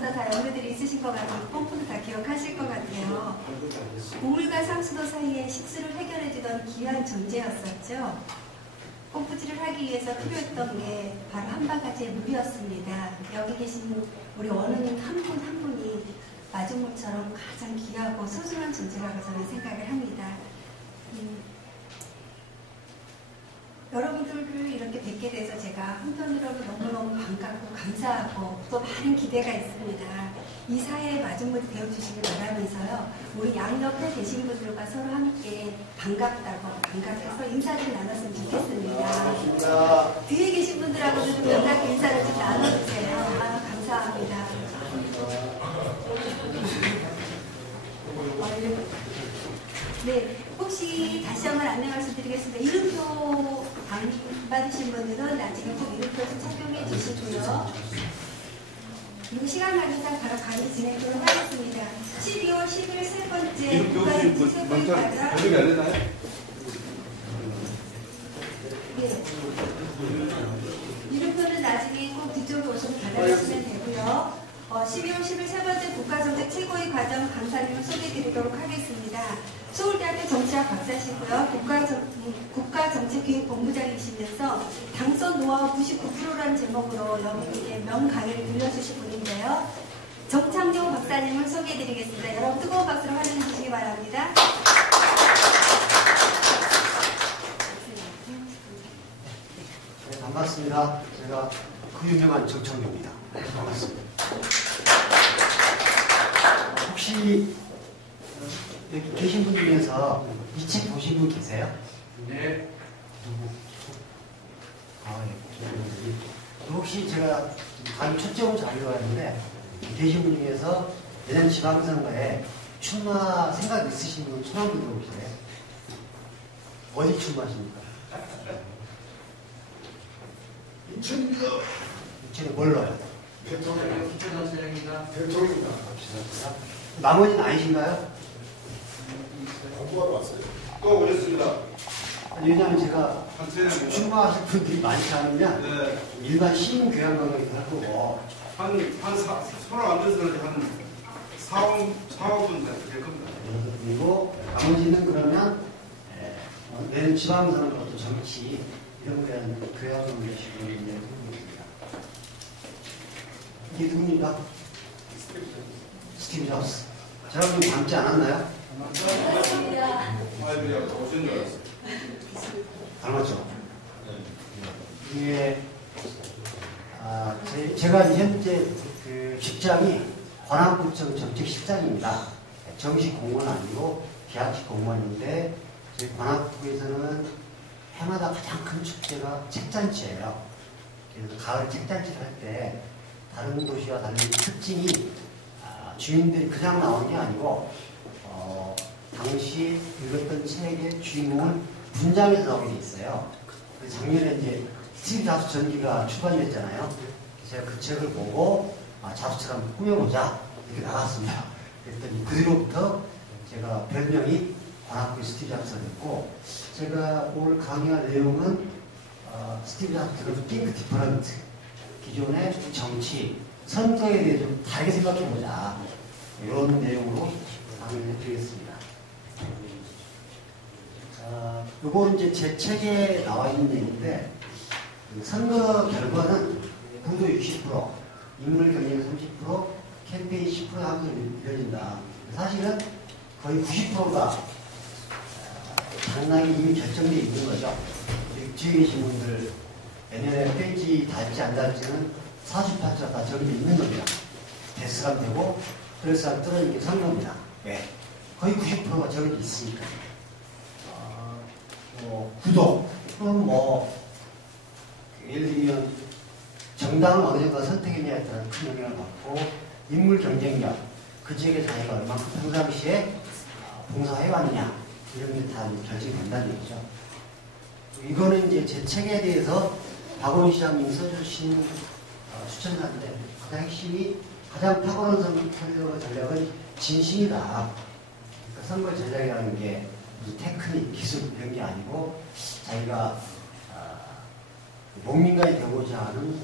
전부 다 연배들이 있으신 것 같아요. 펌프도 다 기억하실 것 같아요. 우물과 상수도 사이에 식수를 해결해주던 귀한 존재였었죠. 펌프질을 하기 위해서 필요했던 게 바로 한 바가지의 물이었습니다. 여기 계신 우리 원우님 한 분 한 분이 마중물처럼 가장 귀하고 소중한 존재라고 저는 생각을 합니다. 여러분들을 이렇게 뵙게 돼서 제가 한편으로는 너무너무 반갑고 감사하고 또 많은 기대가 있습니다. 이 사회의 마중물 되어주시길 바라면서요. 우리 양옆에 계신 분들과 서로 함께 반갑해서 인사 좀 나눴으면 좋겠습니다. 뒤에 계신 분들하고도 좀 반갑게 인사를 좀 나눠주세요. 감사합니다. 네, 혹시 다시 한번 안내 말씀드리겠습니다. 이름표 안 받으신 분들은 나중에 꼭 이름표 좀 착용해 주시고요. 그리고 시간 관계상 바로 강의 진행하도록 하겠습니다. 12월 10일 세 번째 국가인지 세부위과가 네. 이름표는 나중에 꼭 뒤쪽에 오시면 받아주시면 되고요. 12월 10일 세 번째 국가정책 최고위 과정 강사님을 소개해드리도록 하겠습니다. 서울대학교 정치학 박사시고요. 국가정책기획본부장이시면서 당선 노하우 99%라는 제목으로 여러분에게 명강의를 들려주실 분인데요. 정창용 박사님을 소개해드리겠습니다. 여러분 뜨거운 박수로 환영해 주시기 바랍니다. 네, 반갑습니다. 제가 그 유명한 정창용입니다. 네, 반갑습니다. 혹시 여기 계신 분 중에서 이 책 보신 분 계세요? 네. 누구? 예. 혹시 제가 강의 초점을 잘 읽어봤는데 계신 분 중에서 내년 지방선거에 출마 생각 있으신 분 손 한번 들어보실래요? 어디 출마하십니까? 인천입니다. 인천에 뭘로요? 대통령 기초단체장입니다. 대통령입니다. 나머지는 아니신가요? 공부하러 왔어요. 또 오셨습니다. 왜냐하면 제가 한세명 출마하실 분들이 많지 않으면 네. 일반 시민 교양강의도 할 거고 서로 안 돼서 한 4분 될 겁니다. 그리고 나머지는 그러면 내년 지방선거 또 정치 이런 거에 대한 교양강의 식으로 이제 해보겠습니다. 이게 누굽니까? 스티브 잡스. 제가 좀 닮지 않았나요? 아이들이 오신 줄 알았어요. 닮았죠? 이게 제가 현재 그 직장이 관악구청 정책실장입니다. 정식 공무원 아니고 계약직 공무원인데 저희 관악구에서는 해마다 가장 큰 축제가 책잔치예요. 그래서 가을 책잔치를 할 때 다른 도시와 다른 특징이 주인들이 그냥 나오는 게 아니고 당시 읽었던 책의 주인공을 분장해서 나오게 돼 있어요. 작년에 이제 스티브 잡스 전기가 출간이 됐잖아요. 제가 그 책을 보고 잡스처럼 꾸며보자 이렇게 나갔습니다. 그랬더니 그 뒤로부터 제가 별명이 관악구 스티브 잡스가 됐고, 제가 오늘 강의할 내용은 스티브 잡스는 띵크 디퍼런트, 기존의 정치, 선거에 대해 좀 다르게 생각해보자 이런 내용으로 강의를 해드리겠습니다. 요거 이제 제 책에 나와 있는 얘기인데, 선거 결과는 구도 60%, 인물 경쟁 30%, 캠페인 10% 하면서 이뤄진다. 사실은 거의 90%가 당락이 이미 결정되어 있는 거죠. 뒤에 계신 분들 내년에 페이지 달지 안 달지는 48자 다 정해져 있는 겁니다. 대수가 되고 그래서 떨어지는 게 선거입니다. 네. 거의 90%가 정해져 있으니까. 구독은 예를 들면 정당을 어느 정도 선택했냐에 따라 큰 영향을 받고, 인물 경쟁력, 그 지역에 자기가 얼마큼 평상시에 봉사해왔느냐 이런 게 다 결정이 된다는 얘기죠. 이거는 이제 제 책에 대해서 박원희 시장님이 써주신 추천사인데, 가장 핵심이 가장 탁월한 선거 전략은 진심이다. 그러니까 선거 전략이라는 게 테크닉, 기술 이런 게 아니고 자기가 농민가에 되고자 하는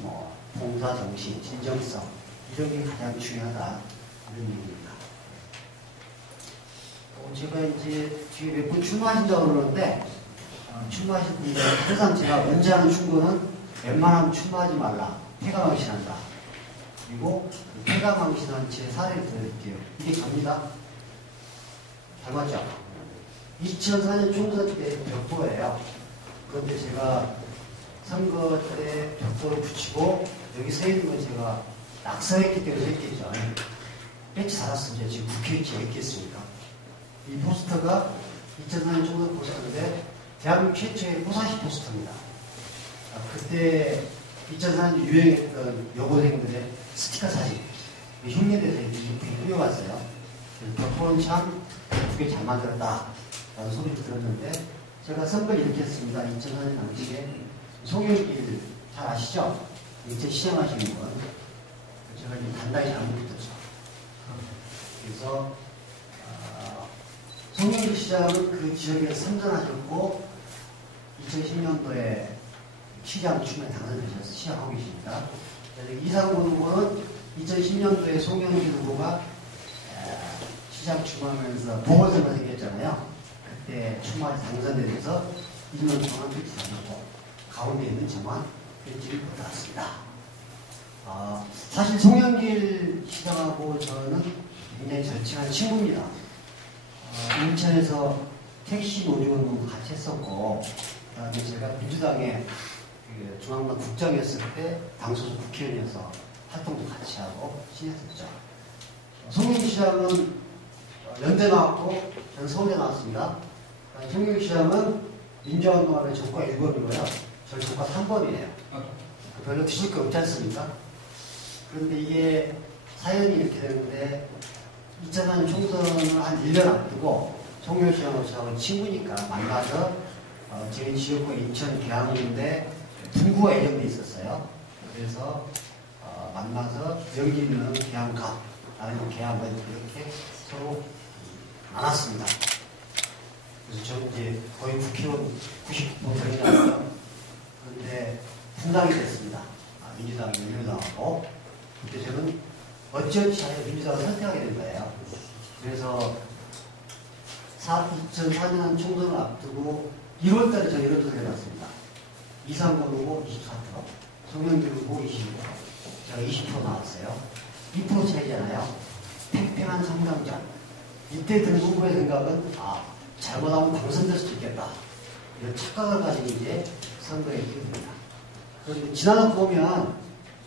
봉사 정신, 진정성 이런 게 가장 중요하다. 이런 얘기입니다. 제가 이제 뒤에 몇 분 출마하신다고 그러는데, 출마하실 분들, 항상 제가 원하는 충고는 웬만하면 출마하지 말라. 폐가망신한다. 그리고 폐가망신한 제 사례를 드릴게요. 이게 접니다. 잘 맞죠? 2004년 총선 때 벽보예요. 그런데 제가 선거 때 벽보를 붙이고 여기 서 있는 건 제가 낙서했기 때문에 했겠죠. 배치 달았습니다. 지금 국회의원이 했겠습니까? 이 포스터가 2004년 총선 포스터인데 대한민국 최초의 호사시 포스터입니다. 그때 2004년 유행했던 여고생들의 스티커 사진 흉내내서 이렇게 꾸며왔어요. 벽보는 참 예쁘게 잘 만들었다 라는 소리를 들었는데 제가 선거를 이렇게 했습니다. 2004년 당시에 송영길 잘 아시죠? 인천 시장 하시는 분. 제가 이제 단단히 안 붙었죠. 그래서 송영길 시장은 그 지역에 선전하셨고 2010년도에 시장 출마에 당선되셔서 시장하고 계십니다. 이상권 후보는 2010년도에 송영길 후보가 시장 출마하면서 보궐선거 생겼잖아요. 그때 출마에 당선되면서 1년 동안 배치 다녔고 가운데 있는 저만 배치를 받았습니다. 사실 송영길 시장하고 저는 굉장히 절친한 친구입니다. 인천에서 택시 노조운동 같이 했었고 그다음에 제가 민주당의 중앙당 국장이었을 때 당소속 국회의원이어서 활동도 같이 하고 친했었죠. 송영길 시장은 연대 나왔고 저는 서울대 나왔습니다. 송영길 시장은 민주화운동하는 전과 1번이고요. 저는 전과 3번이에요. 별로 드실 거 없지 않습니까? 그런데 이게 사연이 이렇게 되는데 2004년 총선을 한 1년 앞두고 송영길 시장하고 저하고 친구니까 만나서 저희 지역구 인천 계양군데 분구가 예정돼 있었어요. 그래서 만나서 여기 있는 계양가 아니면 계양을 이렇게 서로 나눴습니다. 그래서 저는 이제 거의 국회의원 99% 되잖아요. 그런데 분당이 됐습니다. 민주당이 민주당하고 그때 저는 어찌어찌 민주당을 선택하게 된 거예요. 그래서 2004년 총선을 앞두고 1월달에 저는 이런 소리를 해놨습니다. 이상권 후보 24%, 송영길 후보 25%, 제가 20% 나왔어요. 2% 차이잖아요. 팽팽한 성장장. 이때 든 후보의 생각은 잘못하면 당선될 수도 있겠다. 이런 착각을 가지고 이제 선거에 뛰게 됩니다. 그런데 지나놓고 보면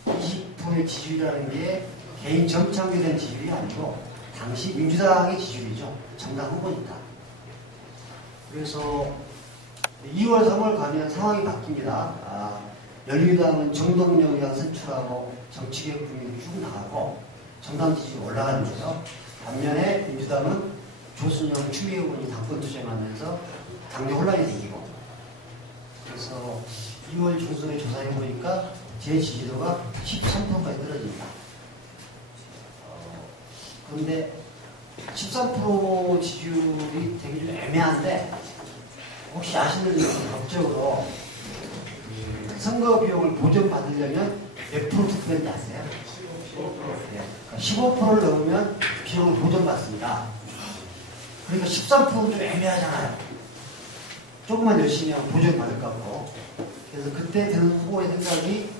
20%의 지지율이라는 게 개인 정착된 지지율이 아니고 당시 민주당의 지지율이죠. 정당 후보니까. 그래서 2월, 3월 가면 상황이 바뀝니다. 열린우리당은 정동영 의장 선출하고 정치개혁 분위기 쭉 나가고 정당 지지율이 올라가는 거죠. 반면에 민주당은 조순영 추미애 의원이 당권 투쟁하면서 당내 혼란이 생기고 그래서 2월 중순에 조사해 보니까 제 지지도가 13%까지 떨어집니다. 그런데 13% 지지율이 되게 좀 애매한데 혹시 아시는 분은 법적으로 선거 비용을 보전받으려면 몇 프로 투표인지 아세요? 15%를 넘으면 비용을 보전받습니다. 그러니까 13%는 좀 애매하잖아요. 조금만 열심히 하면 보전받을 것 같고 그래서 그때 드는 후보의 생각이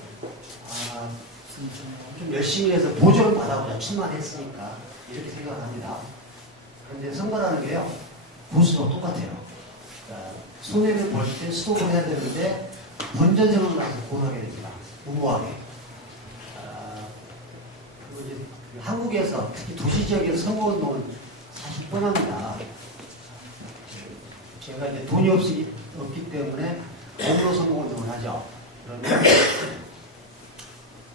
좀 열심히 해서 보전을 받아보자. 출마를 했으니까 이렇게 생각을 합니다. 그런데 선거라는 게요. 보수도 똑같아요. 그러니까 손해를 볼 때 수독을 해야 되는데 본전쟁을 가서 고하게 됩니다. 무모하게. 그리고 이제 한국에서 특히 도시 지역에서 선거운동은 사실 뻔합니다. 제가 이제 돈이 없기 때문에 몸으로 선거운동을 하죠. 그러면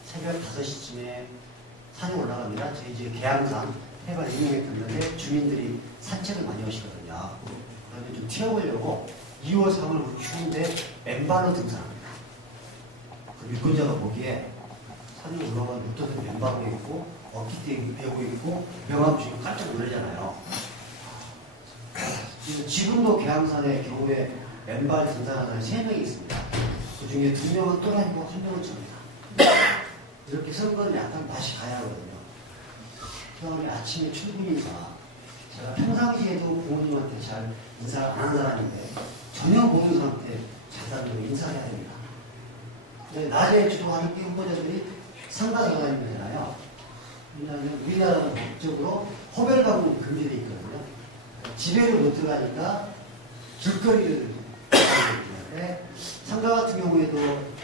새벽 5시쯤에 산에 올라갑니다. 저희 집 계양산 해발 200m 있는데 주민들이 산책을 많이 하시거든요. 그러면 좀 튀어보려고 2월 3월 추운데 맨발로 등산합니다. 그 유권자가 보기에 산에 올라가면 어떻게 맨발로 있고 어깨 메고 있고 명함 주고 깜짝 놀라잖아요. 지금도 계양산에 겨우에 맨발 등산하는 3명이 있습니다. 그 중에 2명은 또라이고 1명은 접니다. 이렇게 선거는 약간 맛이 가야 하거든요. 처음에 아침에 출근 인사. 제가 평상시에도 부모님한테 잘 인사를 안 하는 사람인데 전혀 모르는 사람한테 잘다니고 인사를 해야 됩니다. 근데 낮에 주도하는 게 후보자들이 상가정당이잖아요. 왜냐하면 우리나라는 법적으로 호별 방문이 금지되어 있거든요. 집에를 못 들어가니까 길거리를 가는데 상가 같은 경우에도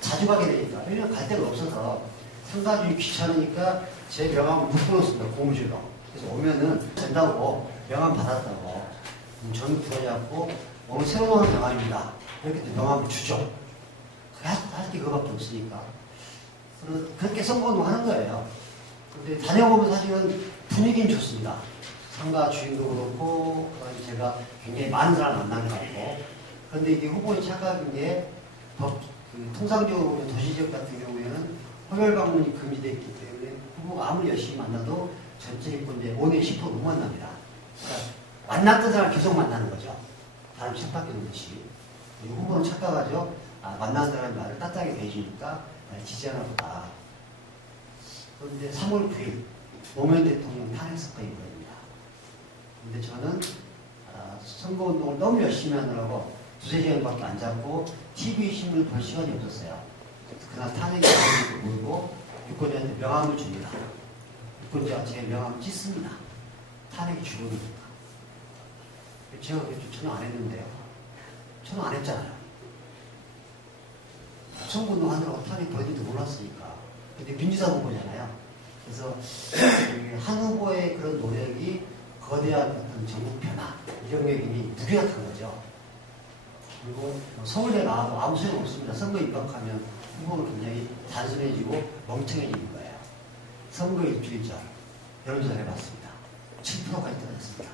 자주 가게 되니까 왜냐면 갈 데가 없어서 상가 주기 귀찮으니까 제 명함을 묶어놓습니다. 고무줄로. 그래서 오면은 된다고 명함 받았다고 저는 들어잡고 오늘 새로 나온 명함입니다. 이렇게 명함을 주죠. 할 게 그거밖에 없으니까. 그렇게 선거운동 하는 거예요. 근데 다녀보면 사실은 분위기는 좋습니다. 상가 주인도 그렇고, 제가 굉장히 많은 사람을 만나는 것 같고. 그런데 이게 후보의 착각인 게, 통상적으로 도시지역 같은 경우에는 호별 방문이 금지되어 있기 때문에 후보가 아무리 열심히 만나도 전체 인권제 5내 10% 못 만납니다. 그러니까 만났던 사람 계속 만나는 거죠. 사람 쳇바퀴 듯이. 후보는 착각하죠. 만나는 사람이 말을 따뜻하게 대해주니까 지지하나 보다. 그런데 3월 9일 노무현 대통령 탄핵 사건이 벌어집니다. 근데 저는 선거운동을 너무 열심히 하느라고 두세 시간밖에 안 잡고 TV 신문을 볼 시간이 없었어요. 그날 탄핵이 모르고 유권자한테 명함을 줍니다. 유권자가 제 명함을 찢습니다. 탄핵이 죽으니까. 제가 그랬죠. 저는 안 했는데요. 저는 안 했잖아요. 선거운동 하느라고 탄핵 벌어진지 몰랐으니까. 근데 민주당 후보잖아요. 그래서 한 후보의 그런 노력이 거대한 어떤 전국 변화 이런 게 굉장히 무기력한 거죠. 그리고 서울에 나와도 아무 소용 없습니다. 선거 입각하면 후보는 굉장히 단순해지고 멍청해지는 거예요. 선거 일주일 전 여론조사를 해봤습니다. 7%까지 떨어졌습니다.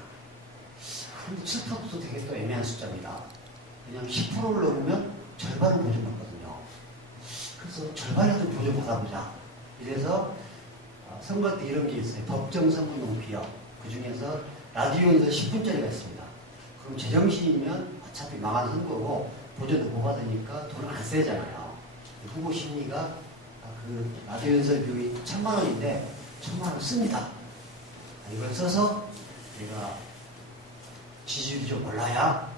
근데 7%도 되게 또 애매한 숫자입니다. 왜냐하면 10%를 넘으면 절반을 보존받거든요. 그래서 절반이라도 보존받아보자. 이래서 선거 때 이런 게 있어요. 법정 선거운동 비어. 그 중에서 라디오에서 10분짜리가 있습니다. 그럼 제정신이면 어차피 망한 선거고 보존도 못 받으니까 돈을 안 쓰잖아요. 후보 심리가 그 라디오 연설 비용이 1,000만 원인데 1,000만 원 씁니다. 이걸 써서 내가 지지율이 좀 올라야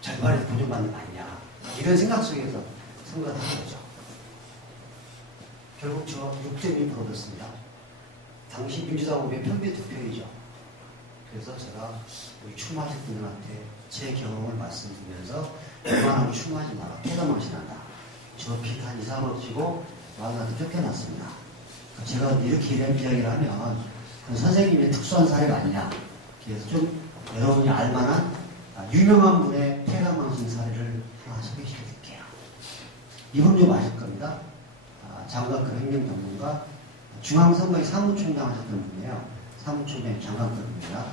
절반에서 보존받는 거 아니냐. 이런 생각 속에서 선거를 하는 거죠. 결국 저 6.2% 얻었습니다. 당시 민주당 후보의 평균 득표이죠. 그래서 제가 우리 출마하실 분들한테 제 경험을 말씀드리면서 그만하고 출마하지 마라. 퇴담하시란다. 저 비탄 이상으로 치고 마누라한테 쫓겨났습니다. 제가 이렇게 이야기를 하면 선생님의 특수한 사례가 아니냐. 그래서 좀 여러분이 알만한 유명한 분의 퇴담하신 사례를 하나 소개시켜 드릴게요. 이분 좀 아실 겁니다. 장관급 행정전문가, 중앙선거의 사무총장 하셨던 분이에요. 사무총장이 장관급입니다.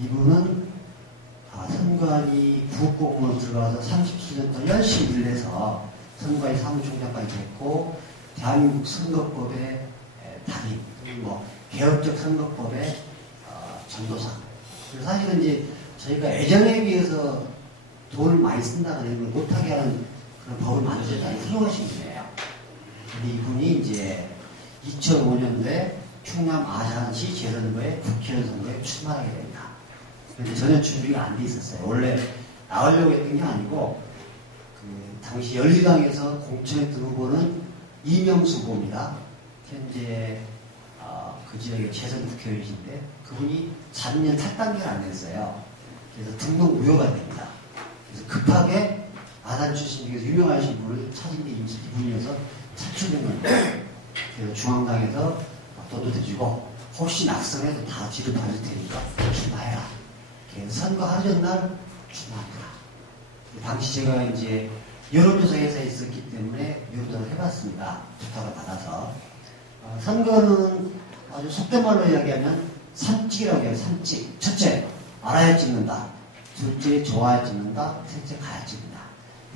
이분은 선관위 부국공무원 들어가서 37년 동안 열심히 일해서 선관위 사무총장까지 됐고, 대한민국 선거법의 달인, 개혁적 선거법의 전도사. 그래서 사실은 이제 저희가 예전에 비해서 돈을 많이 쓴다거나 이런 걸 못하게 하는 그런 법을 만들었다는 훌륭하신 분이에요. 근데 이분이 이제 2005년도에 충남 아산시 재선거에 국회의원 선거에 출마하게 됩니다. 그런데 전혀 준비가 안 돼 있었어요. 원래 나오려고 했던 게 아니고 당시 열리당에서 공천했던 후보는 이명수 후보입니다. 현재 그 지역의 재선 국회의원이신데 그분이 작년 탈당기를 안 냈어요. 그래서 등록 무효가 됩니다. 그래서 급하게 아산 출신 중에서 유명하신 분을 찾은 게 이분이어서 차출된 겁니다. 그래서 중앙당에서 돈도 대주고 혹시 낙선해도 다 뒤로 봐줄 테니까 출마해라. 그래서 선거 하루 전날 출마합니다. 당시 제가 이제 여론조사 회사에 있었기 때문에 여론조사를 해봤습니다. 부탁을 받아서. 선거는 아주 속된 말로 이야기하면 삼찍이라고 해요. 삼찍. 첫째, 알아야 찍는다. 둘째, 좋아야 찍는다. 셋째, 가야 찍는다.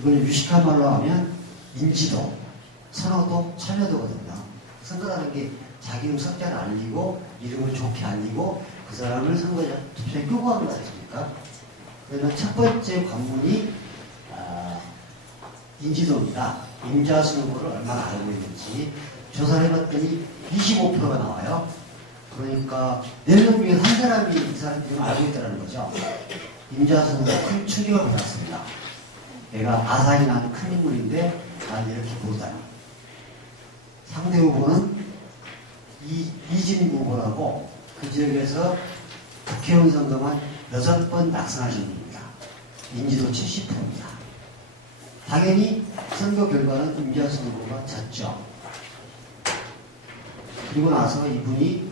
이걸 유식한 말로 하면 인지도, 선호도, 참여도거든요. 선거라는 게 자기 이름 석자를 알리고 이름을 좋게 알리고 그 사람을 선거자 투표에 끌고 가는 거 아닙니까? 그러면 첫 번째 관문이 인지도입니다. 임자순 후보를 얼마나 알고 있는지 조사를 해봤더니 25%가 나와요. 그러니까 4명 중에 한 사람이 이 사람들이 알고 있다는 거죠. 임자순 후보가 큰 충격을 받았습니다. 내가 아상이 나는 큰 인물인데 난 이렇게 보다니. 상대 후보는 이진구 후보라고 그 지역에서 국회의원 선거만 6번 낙선하신 분입니다. 인지도 70%입니다. 당연히 선거 결과는 임자순 후보가 졌죠. 그리고 나서 이분이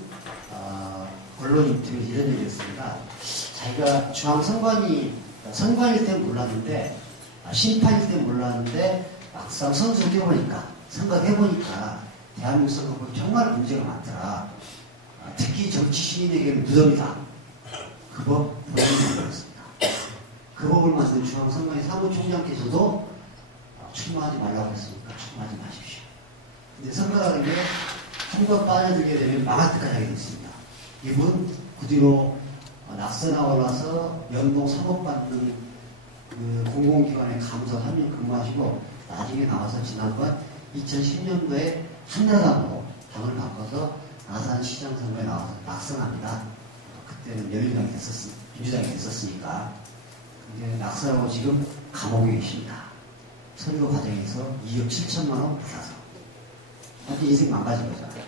언론 인터뷰에서 이런 얘기를 했습니다. 자기가 중앙선관일 때는 몰랐는데 심판일 때는 몰랐는데 막상 선수 뛰어보니까 선거를 해보니까 대한민국 선거법이 정말 문제가 많더라. 특히 정치 시민에게는 무덤이다. 그 법 본인이 만들었습니다. 그 법을 만든 중앙선관위 사무총장께서도 출마하지 말라고 했으니까 출마하지 마십시오. 근데 선거라는 게 한번 빠져들게 되면 망할 때까지 하게 됐습니다. 이분 그 뒤로 낙선하고 나서 연봉 3억 받는 그 공공기관의 감사 3년 근무하시고 나중에 나와서 지난번 2010년도에 한나라당으로 당을 바꿔서 아산시장 선거에 나와서 낙선합니다. 그때는 민주당이 됐었으니까. 근데 낙선하고 지금 감옥에 계십니다. 선거 과정에서 2억 7천만 원 받아서. 완전 인생 망가진 거잖아요.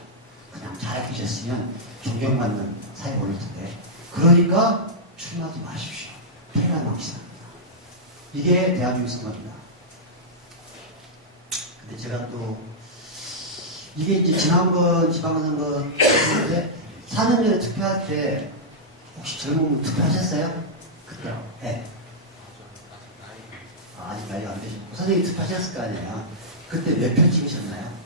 그냥 잘 계셨으면 존경받는 사회 올릴 텐데. 그러니까 출마하지 마십시오. 폐란 망치합니다. 이게 대한민국 선거입니다. 근데 제가 또 이게 이제 지난번 지방선거 때 4년 전에 투표할 때 혹시 젊은 분 투표하셨어요? 그때요? 네. 아직 나이가 안 되셨고 선생님 투표하셨을 거 아니에요? 그때 몇 표 찍으셨나요?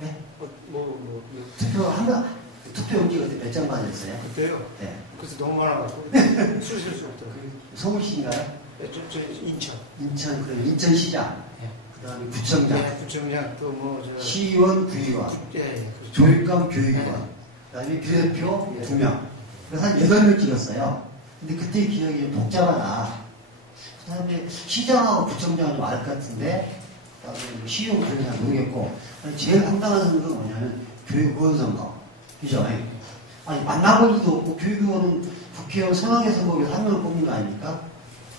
네? 투표 용지 그때 몇 장 받으셨어요? 그때요? 네. 그래서 너무 많아가지고 수실 수 없더라고요. 서울시인가요? 네, 저 인천. 인천, 그럼 인천시장. 네. 그 다음에 구청장. 네, 구청장 또 뭐 저 시의원, 구의원. 예, 그렇죠. 교육감, 교육위원. 그 다음에 비례대표 2명. 그래서 한 8명 찍었어요. 근데 그때 기억이 좀 복잡하다. 그 다음에 시장하고 구청장은 좀 알 것 같은데, 그 다음에 시의원, 구의원 잘 모르겠고, 제일 황당한 선거가 뭐냐면 교육의원 선거. 그죠? 아니, 만나볼 수도 없고, 교육의원은 국회의원 상황의 선거에서 한 명을 뽑는 거 아닙니까?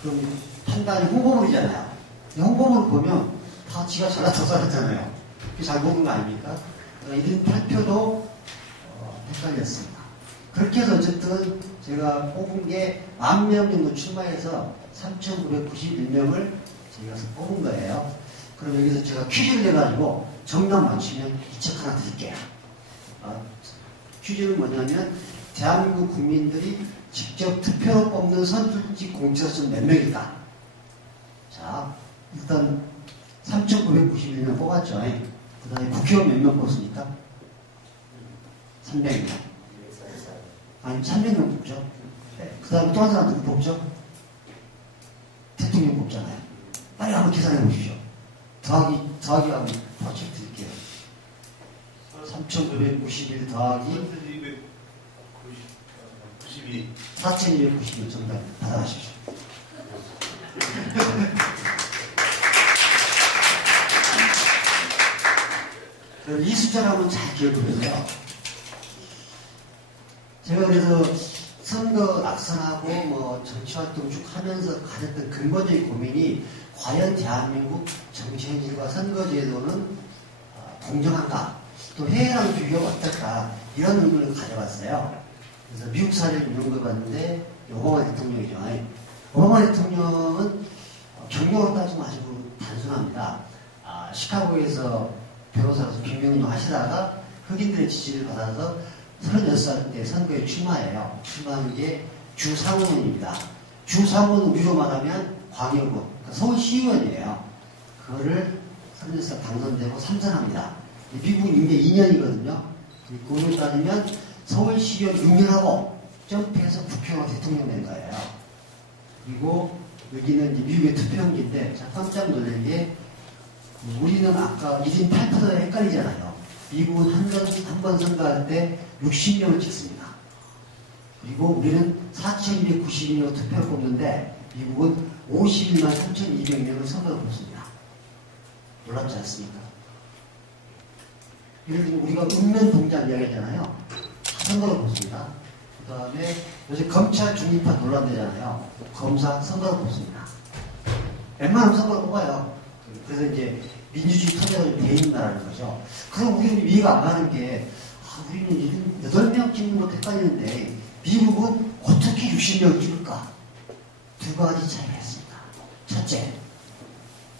그럼 판단이 홍보물이잖아요. 홍보물 보면 다 지가 잘났다 잘했잖아요. 그게 잘 보는 거 아닙니까? 그러니까 이런 발표도 헷갈렸습니다. 그렇게 해서 어쨌든 제가 뽑은 게 10,000명 정도 출마해서 3,991명을 저희가 뽑은 거예요. 그럼 여기서 제가 퀴즈를 내가지고 정답 맞추면 이 책 하나 드릴게요. 퀴즈는 뭐냐면 대한민국 국민들이 직접 투표로 뽑는 선출직 공직선수 몇 명이다. 자, 일단 3,991명 뽑았죠. 그 다음에 국회의원 몇 명 뽑습니까? 300명. 아니, 300명 뽑죠. 네. 그 다음에 또 한 사람 누구 뽑죠? 대통령 뽑잖아요. 빨리 한번 계산해 보십시오. 더하기하고 버책 드릴게요. 3,991 더하기 4,291 정답 받아가십시오. 이 숫자를 한번 잘 기억해보세요. 제가 그래서 선거 낙선하고 뭐 정치활동 쭉 하면서 가졌던 근본적인 고민이 과연 대한민국 정치 현실과 선거제도는 공정한가? 또 해외랑 비교가 어떨까? 이런 의문을 가져봤어요. 그래서 미국 사례를 연구해봤는데 오바마 대통령이죠. 오바마 대통령은 경력으로 따지면 아주 단순합니다. 시카고에서 변호사로서 경영운동 하시다가 흑인들의 지지를 받아서 36살 때 선거에 출마해요. 출마한 게 주상원입니다. 주상원은 우리로 말하면 광역구, 그러니까 서울시의원이에요. 그거를 36살 당선되고 3선합니다. 미국은 임기 2년이거든요. 그걸 따지면 서울시의원 6년하고 점프해서 국회의원 대통령 된 거예요. 그리고 여기는 이제 미국의 투표용지인데 깜짝 놀란 게 우리는 아까 1인 8%가 헷갈리잖아요. 미국은 한 번 선거할 때 60명을 찍습니다. 그리고 우리는 4,292명 투표를 뽑는데 미국은 51만 3,200명을 선거를 뽑습니다. 놀랍지 않습니까? 예를 들면 우리가 읍면 동장 이야기하잖아요. 선거를 뽑습니다. 그 다음에 요새 검찰 중립화 논란되잖아요. 검사 선거를 뽑습니다. 웬만하면 선거를 뽑아요. 그래서 이제 민주주의 토대가 돼 있는 나라는 거죠. 그럼 우리는 이해가 안 가는 게, 우리는 8명 찍는 것도 헷갈리는데, 미국은 어떻게 60명을 찍을까? 두 가지 차이가 있습니다. 첫째,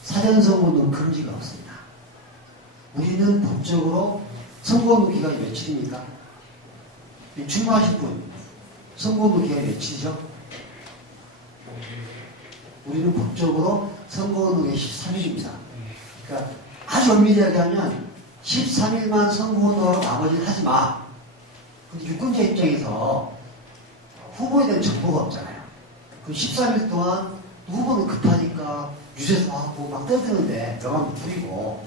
사전선거는 금지가 없습니다. 우리는 법적으로 선거운동 기간이 며칠입니까? 출마하실 분, 선거운동 기간이 며칠이죠? 우리는 법적으로 선거운동이 13일입니다. 그러니까 아주 엄밀하게 하면 13일만 선거운동하고 나머지는 하지 마. 근데 유권자 입장에서 후보에 대한 정보가 없잖아요. 그럼 13일 동안 후보는 급하니까 유세도 하고 막 떠드는데 명함도 뿌리고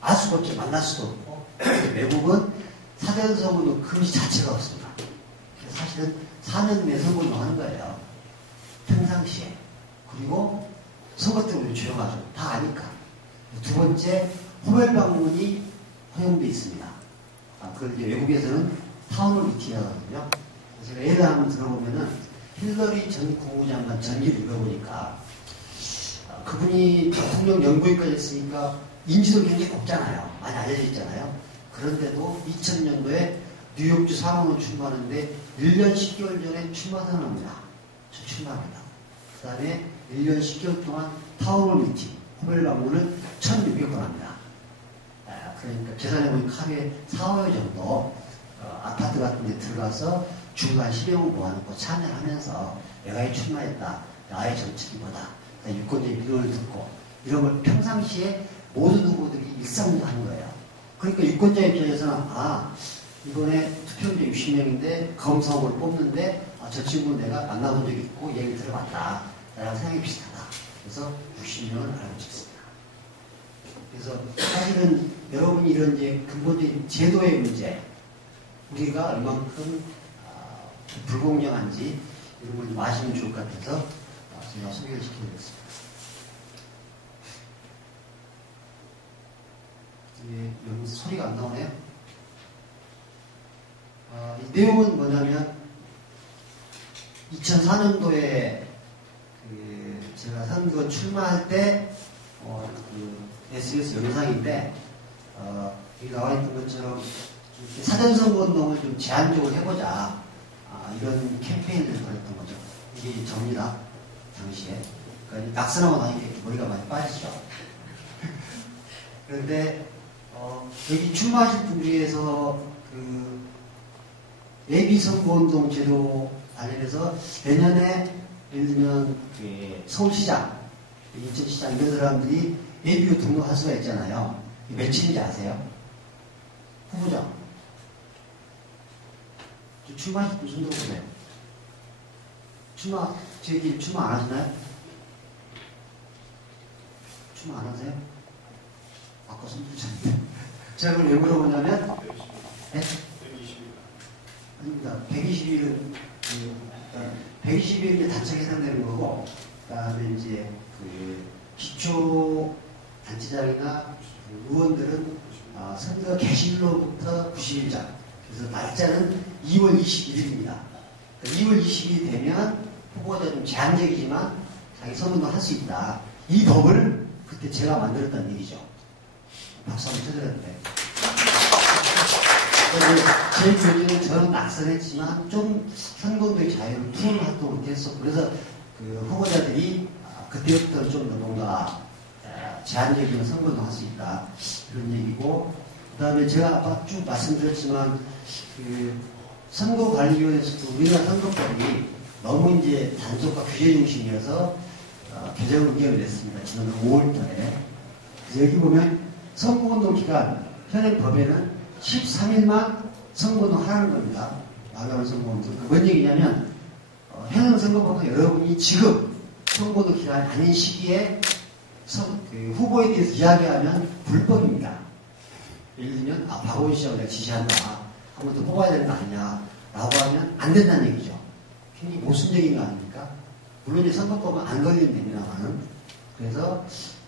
알 수가 없죠. 만날 수도 없고. 외국은 사전선거운동 금지 자체가 없습니다. 그래서 사실은 4년 내 선거운동 하는 거예요. 평상시에. 그리고 선거 때문에 조용하죠. 다 아니까. 두 번째, 호별 방문이 허용돼 있습니다. 그걸 이제 외국에서는 타운홀 미팅이라거든요. 제가 예를 한번 들어보면은 힐러리 전 국무장관 전기를 읽어보니까 그분이 대통령 연구위까지 했으니까 인지도 굉장히 높잖아요. 많이 알려져 있잖아요. 그런데도 2000년도에 뉴욕주 사무로 출마하는데 1년 10개월 전에 출마 선언합니다. 저 출마합니다. 그 다음에 1년 10개월 동안 타운홀 미팅, 호별 방문을 1600번 합니다. 그러니까 계산해보니 하루에 4, 5회 정도 아파트 같은 데 들어가서 중간 실용을 모아놓고 참여하면서 내가 이 출마했다. 나의 정책이 뭐다. 유권자의 민원을 듣고 이런 걸 평상시에 모든 후보들이 일상적으로 하는 거예요. 그러니까 유권자 입장에서는 이번에 투표율이 60명인데 검사 후보를 뽑는데 저 친구 내가 만나본 적이 있고 얘기를 들어봤다. 나랑 생각이 비슷하다. 그래서 60명을 알고 싶습니다. 그래서 사실은 여러분이 이런 이제 근본적인 제도의 문제, 우리가 얼만큼 불공정한지 이런 걸 좀 아시면 좋을 것 같아서 제가 소개를 시켜드리겠습니다. 여기 소리가 안 나오네요. 이 내용은 뭐냐면 2004년도에 제가 선거 출마할 때 SBS 영상인데 여기 나와 있는 것처럼 사전선거 운동을 좀 제한적으로 해보자 이런 캠페인을 벌였던 거죠. 이게 접니다. 당시에. 그러니까 낙선하고 나니까 머리가 많이 빠지죠. 그런데 여기 출마하실 분 중에서 예비선거운동 제도 관련해서 내년에 예를 들면 서울시장, 인천시장 이런 사람들이 예비로 등록할 수가 있잖아요. 며칠인지 아세요? 후보자. 출마하실 분 손 들어보세요. 저기 출마 안 하시나요? 출마 안 하세요? 아까 손 들으셨는데. 제가 그걸 왜 물어보냐면, 네? 120일. 아닙니다. 120일은, 120일이 단체 해당되는 거고, 그 다음에 이제, 기초 단체장이나 의원들은 선거 개시일로부터 90일 전. 그래서 날짜는 2월 21일입니다. 2월 20일이 되면 후보자 좀 제한적이지만 자기 선언도 할 수 있다. 이 법을 그때 제가 만들었다는 얘기죠. 박수 한번 쳐드렸는데. 제 교리는 저는 낙선했지만 좀 선거운동의 자유를 투혼 활동을 못했었고 그래서 후보자들이 그때부터 좀 더 뭔가 제한적인 선거운동 할 수 있다. 이런 얘기고 그 다음에 제가 아까 쭉 말씀드렸지만 선거관리위원회에서도 우리나라 선거법이 너무 이제 단속과 규제 중심이어서 개정 의견을 냈습니다. 지난해 5월달에. 여기 보면 선거운동 기간 현행 법에는 13일만 선거운동 하라는 겁니다. 나가는 선거운동. 뭔 얘기냐면 현행 선거법은 여러분이 지금 선거운동 기간이 아닌 시기에 후보에 대해서 이야기하면 불법입니다. 예를 들면 박원순 씨하고 내가 지시한다. 한 번 더 뽑아야 되는 거 아니냐 라고 하면 안 된다는 얘기죠. 굉장히 모순적인 거 아닙니까? 물론 이제 선거법은 안 걸리면 됩니다만은. 그래서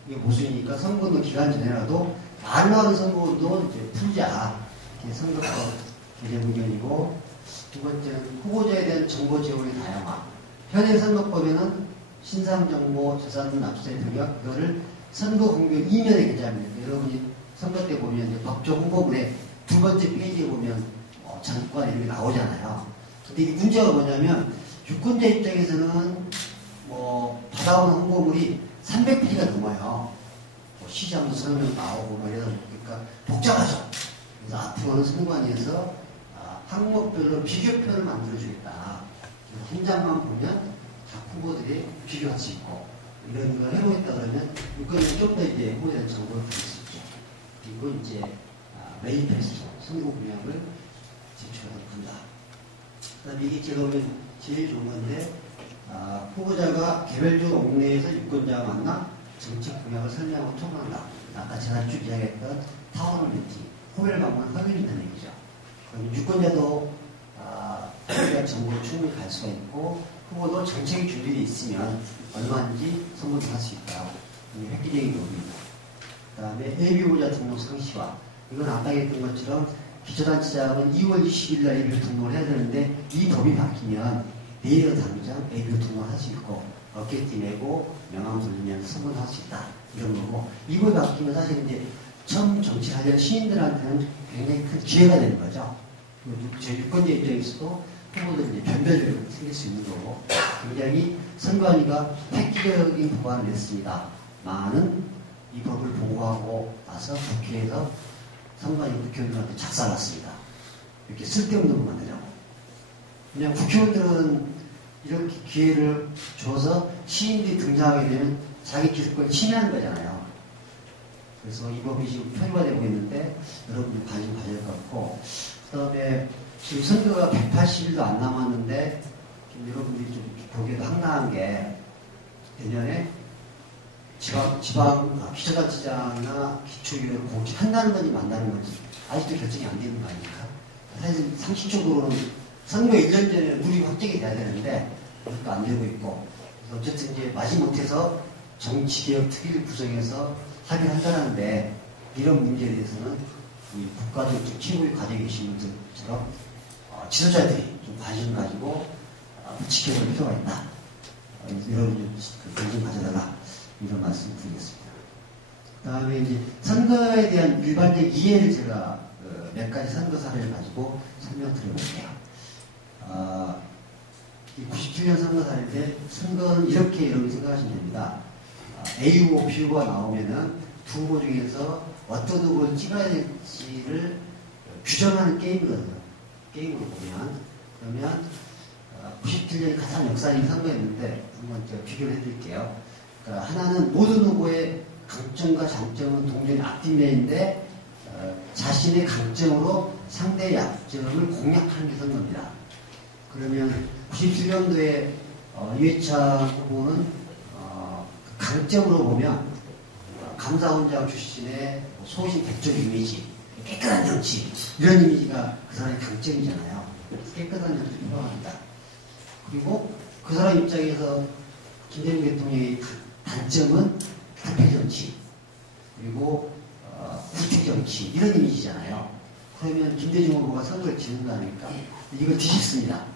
이게 모순이니까 선거운동 기간 전에라도 많은 선거운동 이제 풀자. 이게 선거법 개정 의견이고, 두 번째는 후보자에 대한 정보 제공의 다양화. 현행 선거법에는 신상정보, 재산 납세 등약, 그거를 선거 공표 이면에 게재합니다. 여러분이 선거 때 보면 이제 법정 홍보물에 두 번째 페이지에 보면 장관 이름이 나오잖아요. 근데 이 문제가 뭐냐면 유권자 입장에서는 받아오는 홍보물이 300페이지가 넘어요. 시장도 설명 나오고 이러다 보니까 복잡하죠. 그래서 앞으로는 선관위에서 항목별로 비교표를 만들어주겠다. 한 장만 보면 각 후보들이 비교할 수 있고 이런 걸 해보겠다 그러면 유권자는 좀 더 이제 후보자의 정보를 받을 수 있죠. 그리고 이제 매니페스토 선거 공약을 제출하도록 한다. 그다음에 이게 제가 보면 제일 좋은 건데 후보자가 개별적으로 옥내에서 유권자와 만나 정책 공약을 설명하고 토론한다. 아까 제가 쭉 이야기했던 타운홀 미팅, 호별 방문 확인한다는 얘기죠. 그럼 유권자도 후보자 정보를 충분히 갈 수가 있고 후보도 정책이 준비되어 있으면 얼마인지 선거를 할 수 있다. 이게 획기적인 부분입니다. 그 다음에 예비후보자 등록 상시화. 이건 아까 했던 것처럼 기초단체장은 2월 20일 날 예비후 등록을 해야 되는데 이 법이 바뀌면 내일 당장 예비후 등록을 할 수 있고 어깨띠 내고 명함 돌리면 선거를 할 수 있다. 이런 거고 이 법이 바뀌면 사실 이제 처음 정치하려는 시민들한테는 굉장히 큰 기회가 되는 거죠. 제 유권자 입장에서도 후보들이 변별력이 생길 수 있는 거고 굉장히 선관위가 획기적인 법안을 냈습니다. 많은 이 법을 보고하고 나서 국회에서 선관위 국회의원들한테 작살났습니다. 이렇게 쓸데없는 것만 만들자고. 그냥 국회의원들은 이렇게 기회를 줘서 시민들이 등장하게 되면 자기 기득권을 침해하는 거잖아요. 그래서 이 법이 지금 표류가 되고 있는데 여러분들 관심 가질 것 같고 그 다음에 지금 선거가 180일도 안 남았는데 여러분들이 좀 보기에도 황당한 게 내년에 지방 기초단체장이나 기초의원 공천한다는 건지 만다는 건지 아직도 결정이 안 되는 거 아닙니까? 사실 상식적으로는 선거 1년 전에 룰이 확정이 돼야 되는데 그것도 안 되고 있고 그래서 어쨌든 이제 마지못해서 정치개혁 특위를 구성해서 합의를 한다는데 이런 문제에 대해서는 이 국가적 최고의 과정에 계신 분들처럼 지도자들이 좀 관심 가지고 지켜볼 필요가 있다. 여러분들 관심 가져달라. 이런 말씀을 드리겠습니다. 그 다음에 이제 선거에 대한 일반적 이해를 제가 몇 가지 선거 사례를 가지고 설명드려볼게요. 97년 선거 사례인데 선거는 이렇게 여러분 생각하시면 됩니다. A후보, B후보가 나오면은 두 후보 중에서 어떤 후보를 찍어야 될지를 규정하는 게임이거든요. 게임으로 보면. 그러면 97년이 가장 역사적인 선거였는데 한번 제가 비교를 해드릴게요. 그러니까 하나는 모든 후보의 강점과 장점은 동전이 앞뒷면인데 자신의 강점으로 상대의 약점을 공략하는 게 선거입니다. 그러면 97년도에 이회창 후보는 강점으로 보면 감사원장 출신의 소신 백적 이미지, 깨끗한 정치 이런 이미지가 그 사람의 강점이잖아요. 깨끗한 정치 필요합니다. 그리고 그 사람 입장에서 김대중 대통령의 단점은 부패 정치 그리고 후퇴 정치 이런 이미지잖아요. 그러면 김대중 후보가 선거를 지는다니까 이걸 뒤집습니다.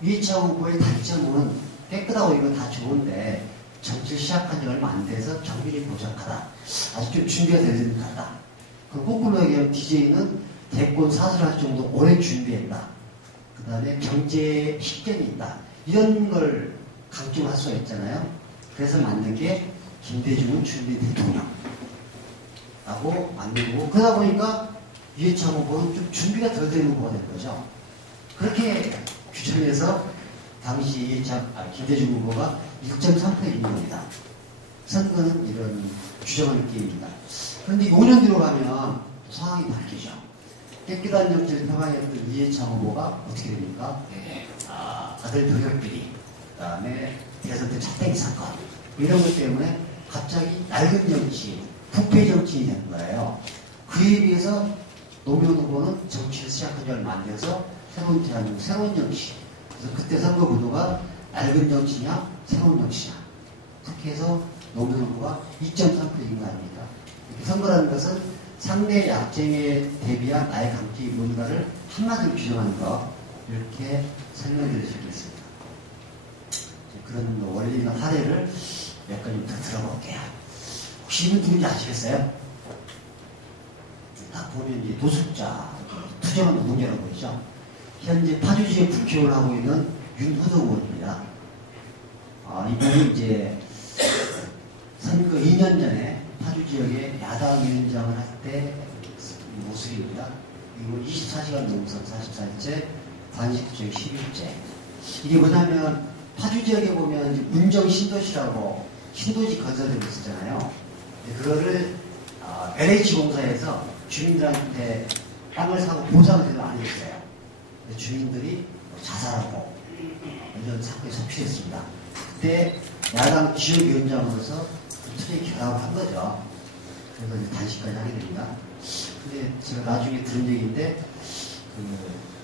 이회창 후보의 단점은 깨끗하고 이건 다 좋은데 정치를 시작한 지 얼마 안 돼서 경비력이 부족하다. 아직 좀 준비가 되는 듯 하다. 그럼 거꾸로 얘기하면 DJ는 대권 사설할 정도 오래 준비했다. 그 다음에 경제에 식견이 있다. 이런 걸 강조할 수가 있잖아요. 그래서 만든 게 김대중은 준비 대통령라고 만들고 그러다 보니까 이회창 후보는 좀 준비가 덜 되는 후보가 된 거죠. 그렇게 규정해서 당시 김대중 후보가 1.3% 이긴 겁니다. 선거는 이런 규정하는 게임입니다. 그런데 5년 뒤로 가면 상황이 바뀌죠. 깨끗한 정치를 펴가했던 이회창 후보가 어떻게 됩니까? 아들 병역비리, 그 다음에 대선 때 차떼기 사건 이런 것 때문에 갑자기 낡은 정치, 부패 정치인이 되는 거예요. 그에 비해서 노무현 후보는 정치를 시작한 지 얼마 안 돼서 새로운 대한민국, 새로운 정치. 그래서 그때 선거 구도가 낡은 정치냐, 새로운 정치냐. 그렇게 해서 노무현 후보가 2.3%인 거 아닙니까? 선거라는 것은 상대의 약점에 대비한 나의 강점이 뭔가를 한마디로 규정하는 거, 이렇게 설명드릴 수 있겠습니다. 그런 원리나 사례를 몇 가지 더 들어볼게요. 혹시 이분 누군지 아시겠어요? 딱 보면 이제 노숙자, 투쟁한 노동자라고 보이죠? 현재 파주지역 국회의원을 하고 있는 윤호동 의원입니다. 이분이 이제 선거 2년 전에 파주 지역에 야당 위원장을 할 때 모습입니다. 이건 24시간 농선 44일째, 관식주의 10일째. 이게 뭐냐면 파주 지역에 보면 이제 문정 신도시라고 신도시 건설되고 있었잖아요. 그거를 LH공사에서 주민들한테 땅을 사고 보상을 제대로 안 했어요. 주민들이 자살하고 이런 사건이 속출했습니다. 그때 야당 지역위원장으로서 투쟁에 결합을 한 거죠. 그래서 이제 단식까지 하게 됩니다. 근데 제가 나중에 들은 얘기인데,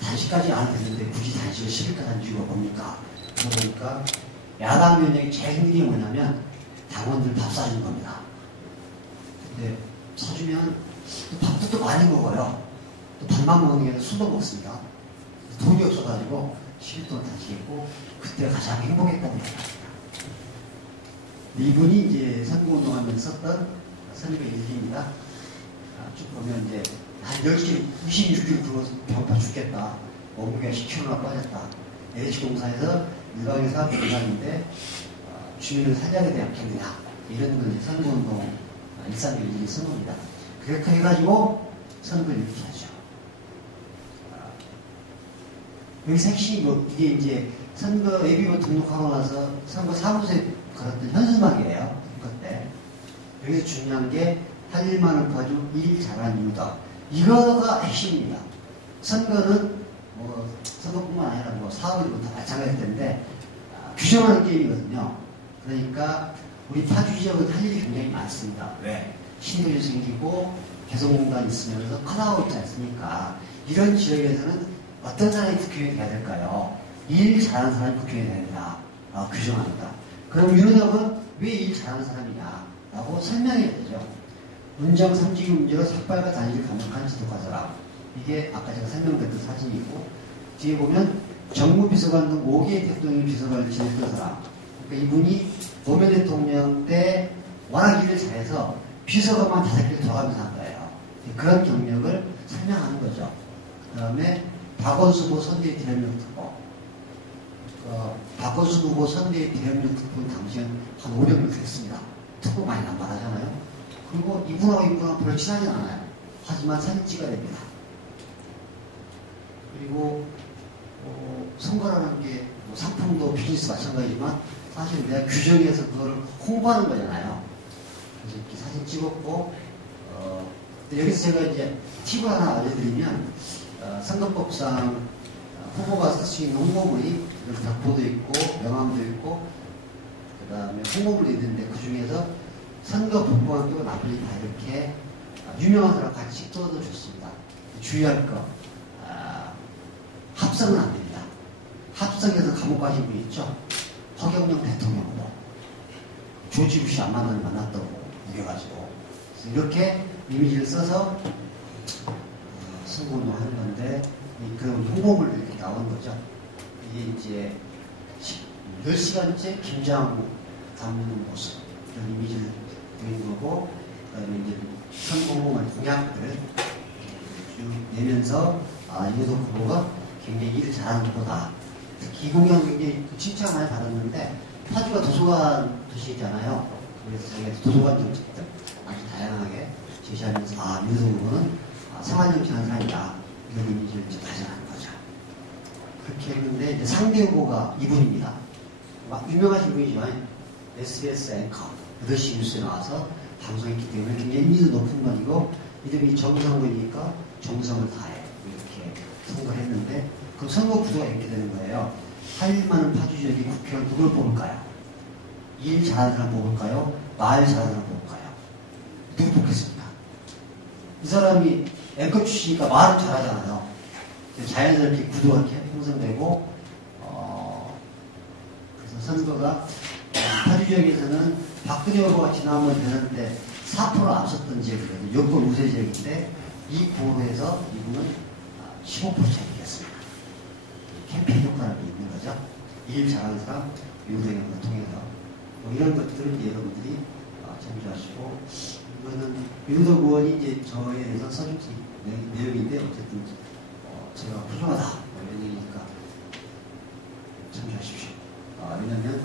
단식까지 안 됐는데 굳이 단식을 10일까지 한 이유가 뭡니까? 그러니까 야당 위원장이 제일 힘든 게 뭐냐면 당원들 밥 사주는 겁니다. 근데 사주면 밥도 또 많이 먹어요. 또 밥만 먹는 게 아니라 술도 먹습니다. 돈이 없어가지고 10일 동안 단식했고, 그때 가장 행복했다고 합니다. 이분이 이제 선거운동하면서 썼던 선거 일기입니다. 쭉 보면 이제 한 10시 26일 굶어서 배고파 죽겠다. 몸무게가 10kg나 빠졌다. LH공사에서 일방의 사업 공장인데 주민을 살려야 되지 않겠느냐. 이런 걸 선거운동 일상적 일기 쓴 겁니다. 그렇게 해가지고 선거를 이렇게 하죠. 여기서 핵심이 이게 이제 선거 예비번 등록하고 나서 선거 사무소에 걸었던 현수막이에요. 그때. 여기서 중요한 게 할 일만은 봐주 일 잘하는 이유다. 이거가 핵심입니다. 선거는 뭐 선거뿐만 아니라 뭐 사업이고 다 마찬가지일 텐데 규정하는 게임이거든요. 그러니까 우리 파주 지역은 할 일이 굉장히 많습니다. 왜? 신도시 생기고 개성공단 있으면서 커나고 있지 않습니까? 이런 지역에서는 어떤 사람이 국회의원이 돼야 될까요? 일 잘하는 사람이 국회의원이 돼야 된다. 규정합니다. 그럼 윤호덕은 왜 일 잘하는 사람이냐? 라고 설명해야 되죠. 문정 삼지기 문제로 삭발과 단식을 감독한 지도과 사람. 이게 아까 제가 설명드렸던 사진이 있고, 뒤에 보면 정무비서관 등 5개의 대통령 비서관을 지냈던 사람. 그러니까 이분이 노무현 대통령 때 워낙 일을 잘해서 비서관만 5개 들어가면서 한 거예요. 그런 경력을 설명하는 거죠. 그 다음에 박원순 후보 선대위 대변력 특보. 박원순 후보 선대위 대변력 특보는 당시엔 한 500명 됐습니다. 특보 많이 남발하잖아요. 그리고 이분하고 별로 친하진 않아요. 하지만 사진 찍어야 됩니다. 그리고 선거라는 게 뭐 상품도 비즈니스 마찬가지지만 사실 내가 규정해서 그거를 홍보하는 거잖아요. 그래서 이렇게 사진 찍었고 여기서 제가 이제 팁을 하나 알려드리면 선거법상 후보가 쓸 수 있는 홍보물이 벽보도 있고 명함도 있고 그 다음에 홍보물도 있는데 그 중에서 선거 본부와 또 나머지 다 이렇게 유명한 사람 같이 찍어도 좋습니다. 주의할 거 합성은 안 됩니다. 합성해서 감옥 가신 분 있죠? 허경영 대통령 후보 조지 부시 안 만났다고 우겨가지고 이렇게 이미지를 써서 선거운동 하는 건데 그런 홍보물이 이렇게 나온 거죠. 이게 이제 10시간째 김장우 담는 모습 이런 이미지를 보이는 거고 그다음에 이제 선거 홍보물 공약들을 쭉 내면서 윤호덕 후보가 굉장히 일을 잘하는 후보다. 특히 이 공약은 굉장히 칭찬을 많이 받았는데 파주가 도서관 도시잖아요. 그래서 저희가 도서관 정책들 아주 다양하게 제시하면서 윤호덕 후보는 생활정치하는 사람이다. 이런 이미지를 이제 가져가는 거죠. 그렇게 했는데 이제 상대 후보가 이분입니다. 막 유명하신 분이지만 SBS 앵커 8시 뉴스에 나와서 방송했기 때문에 굉장히 인지도 높은 분이고 이름이 정성근이니까 정성을 다해 이렇게 선거를 했는데 그럼 선거 구도가 이렇게 되는 거예요. 할 일만은 파주 지역의 국회의원 누굴 뽑을까요? 일 잘하는 사람 뽑을까요? 말 잘하는 사람 뽑을까요? 누구 뽑겠습니까? 이 사람이 앵커 출신이니까 말은 잘하잖아요. 자연스럽게 구도가 이렇게 형성되고 선거가 파주 지역에서는 박근혜 후보가 지난번 대선 때 4% 앞섰던 지역이거든요. 여권 우세 지역인데 이 구호에서 이분은 15%차 이겼습니다. 캠페인 효과를 있는 거죠. 일 잘하는 사람, 유대인을 통해서 이런 것들을 이제 여러분들이 참조하시고 이거는 윤석 의원이 이제 저에 대해서 써준 내용인데 어쨌든 제가 훌륭하다 이런 얘기니까 참조하십시오. 왜냐면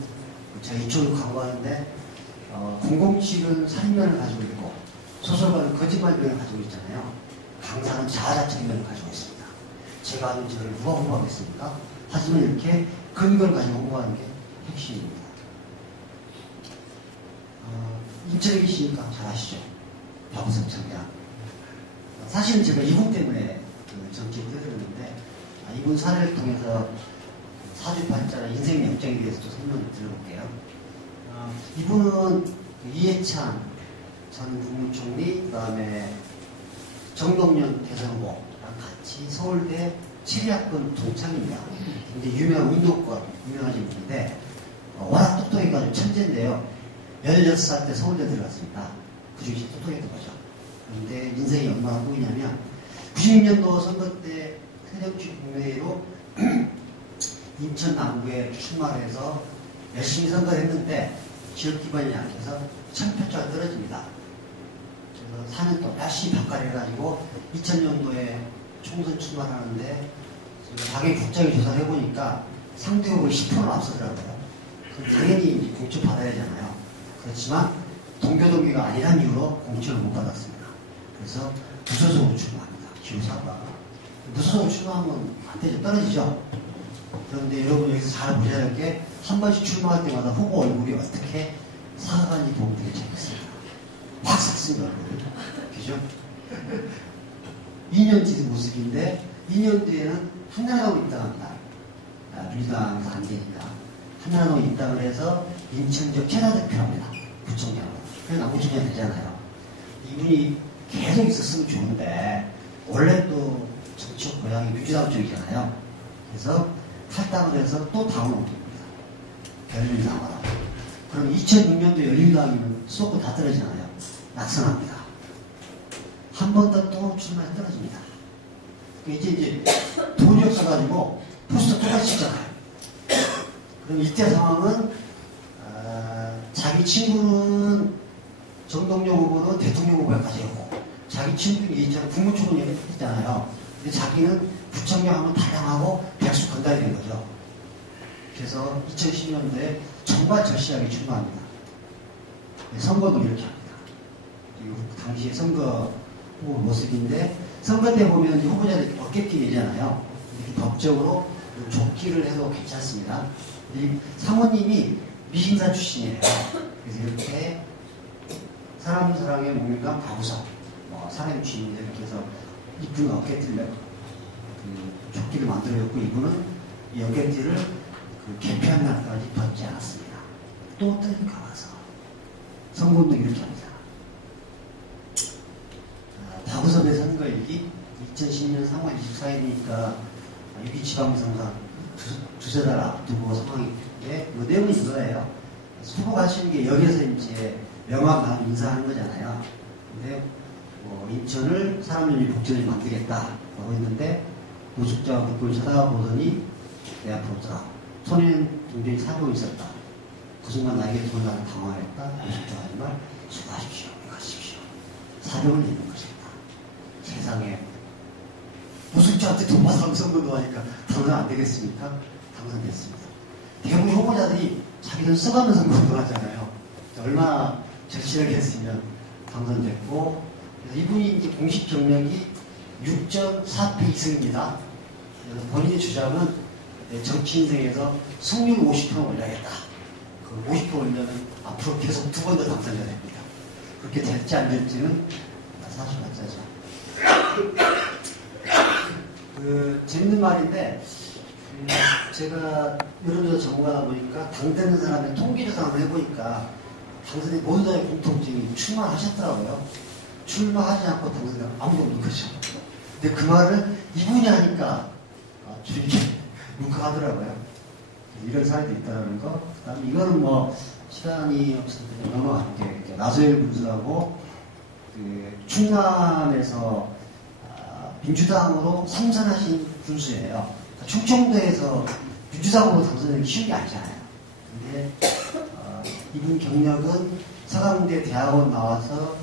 제가 이쪽으로 광고하는데 007은 살인면을 가지고 있고 소설가는 거짓말면을 가지고 있잖아요. 강사는 자아자책면을 가지고 있습니다. 제가 아는 저를 누가 홍보하겠습니까? 하지만 이렇게 근거를 가지고 홍보하는 게 핵심입니다. 인천에 계시니까 잘 아시죠? 박우석 청장. 사실은 제가 이분 때문에 정치에 들어갔는데 이분 사례를 통해서 사주팔자나 인생 역정에 대해서 좀 설명을 드려볼게요. 이분은 이해찬 전 국무총리, 그 다음에 정동연 대선 후보랑 같이 서울대 체리학번 동창입니다. 굉장히 유명한 운동권, 유명하신 분인데 워낙 똑똑해가지고 천재인데요. 16살 때 서울대 들어갔습니다. 그 중에 똑똑했던 거죠. 그런데 인생이 얼마나 꼬이냐면 96년도 선거 때 새정치국회의로 인천 남구에 출마를 해서 열심히 선거를 했는데 지역 기반이 약해서 1000표차가 떨어집니다. 그래서 4년 동안 열심히 박탈을 해가지고 2000년도에 총선 출마를 하는데 자기 국정에 조사를 해보니까 상대 후보를 10%를 앞서더라고요. 그럼 당연히 공천 받아야 되잖아요. 그렇지만 동교동기가 아니란 이유로 공천을 못 받았습니다. 그래서 무소속으로 출마합니다. 기후사과. 무소속으로 출마하면 안 되죠. 떨어지죠. 그런데 여러분 여기서 잘 보셔야 할 게 한 번씩 출마할 때마다 후보 얼굴이 어떻게 살아가는지 보면 되게 재밌습니다. 확 삭습니다. 얼굴이. 그죠? 2년 뒤의 모습인데 2년 뒤에는 한나라당으로 입당합니다. 민주당에서 안 되니까. 한나라당으로 입당을 해서 인천적 최다대표합니다. 구청장으로. 그래서 남구청장 되잖아요. 이분이 계속 있었으면 좋은데 원래 또 정치적 고향이 민주당 쪽이잖아요. 그래서 탈당을 해서 또 당을 옮깁니다. 열린당으로. 그럼 2006년도 열린당이면 쏟고 다 떨어지잖아요. 낙선합니다. 한 번 더 또 출마해 떨어집니다. 이제 돈이 없어가지고 포스터 똑같이 찍잖아요. 그럼 이때 상황은 자기 친구는 정동영 후보는 대통령 후보까지 했고 자기 친구는 이처럼 국무총리 했잖아요. 근데 자기는 부청장 하면 탈당하고 백수 건달이 된 거죠. 그래서 2010년도에 정말 절실하게 출마합니다. 선거도 이렇게 합니다. 그리고 당시에 선거 후보 모습인데 선거 때 보면 후보자들 어깨끼 내잖아요. 이렇게 법적으로 조끼를 해도 괜찮습니다. 이 사모님이 미신사 출신이에요. 그래서 이렇게 사람 사랑의 목민감 가구석 사람 주인 이렇게 해서 이쁜 어깨띠를 조끼를 만들어줬고 이분은 이 어깨띠를 개표한 날까지 벗지 않았습니다. 또 뜨니까 와서 선거운동 이렇게 합니다. 박우섭의 선거일기 2010년 3월 24일이니까 6.2 지방선거 두세 달 앞두고 상황인데 그 내용이 이거예요. 후보가 하시는 게 여기서 이제 명확한 인사하는 거잖아요. 근데 인천을 사람들이 복지를 만들겠다라고 했는데 노숙자와 국부를 쳐다보더니 내 앞으로 오더라고. 손에는 굉장히 사고가 있었다. 그 순간 나에게 도망가는 당황했다. 노숙자가 정말 수고하십시오. 가십시오. 사정을 내는 것입니다. 세상에 노숙자한테 돈 받아서 선거도 하니까 당선 안 되겠습니까? 당선됐습니다. 대부분 후보자들이 자기 돈 써가면서 선거도 하잖아요. 얼마나 절실하게 했으면 당선됐고 그래서 이분이 이제 공식 경력이 6.4패 이승입니다. 그래서 본인의 주장은 정치 인생에서 승률 50% 올려야겠다. 그 50% 올리면 앞으로 계속 두 번 더 당선돼야 됩니다. 그렇게 될지 안 될지는 사실 맞자죠. 재밌는 말인데 제가 여론조사 전문가다 보니까 당되는 사람의 통계조사를 해보니까 당선인 모두 다의 공통점이 출마하셨더라고요. 출마하지 않고 당선인 아무도 없는 거죠. 근데 그 말을 이분이 하니까 주위에 묵묵하더라고요. 이런 사례도 있다는 거 그다음에 이거는 뭐 시간이 없을 때 넘어갈게요. 나소열 군수라고 그 충남에서 민주당으로 상선하신 군수예요. 충청도에서 민주당으로 당선되기 쉬운 게 아니잖아요. 근데 이분 경력은 서강대 대학원 나와서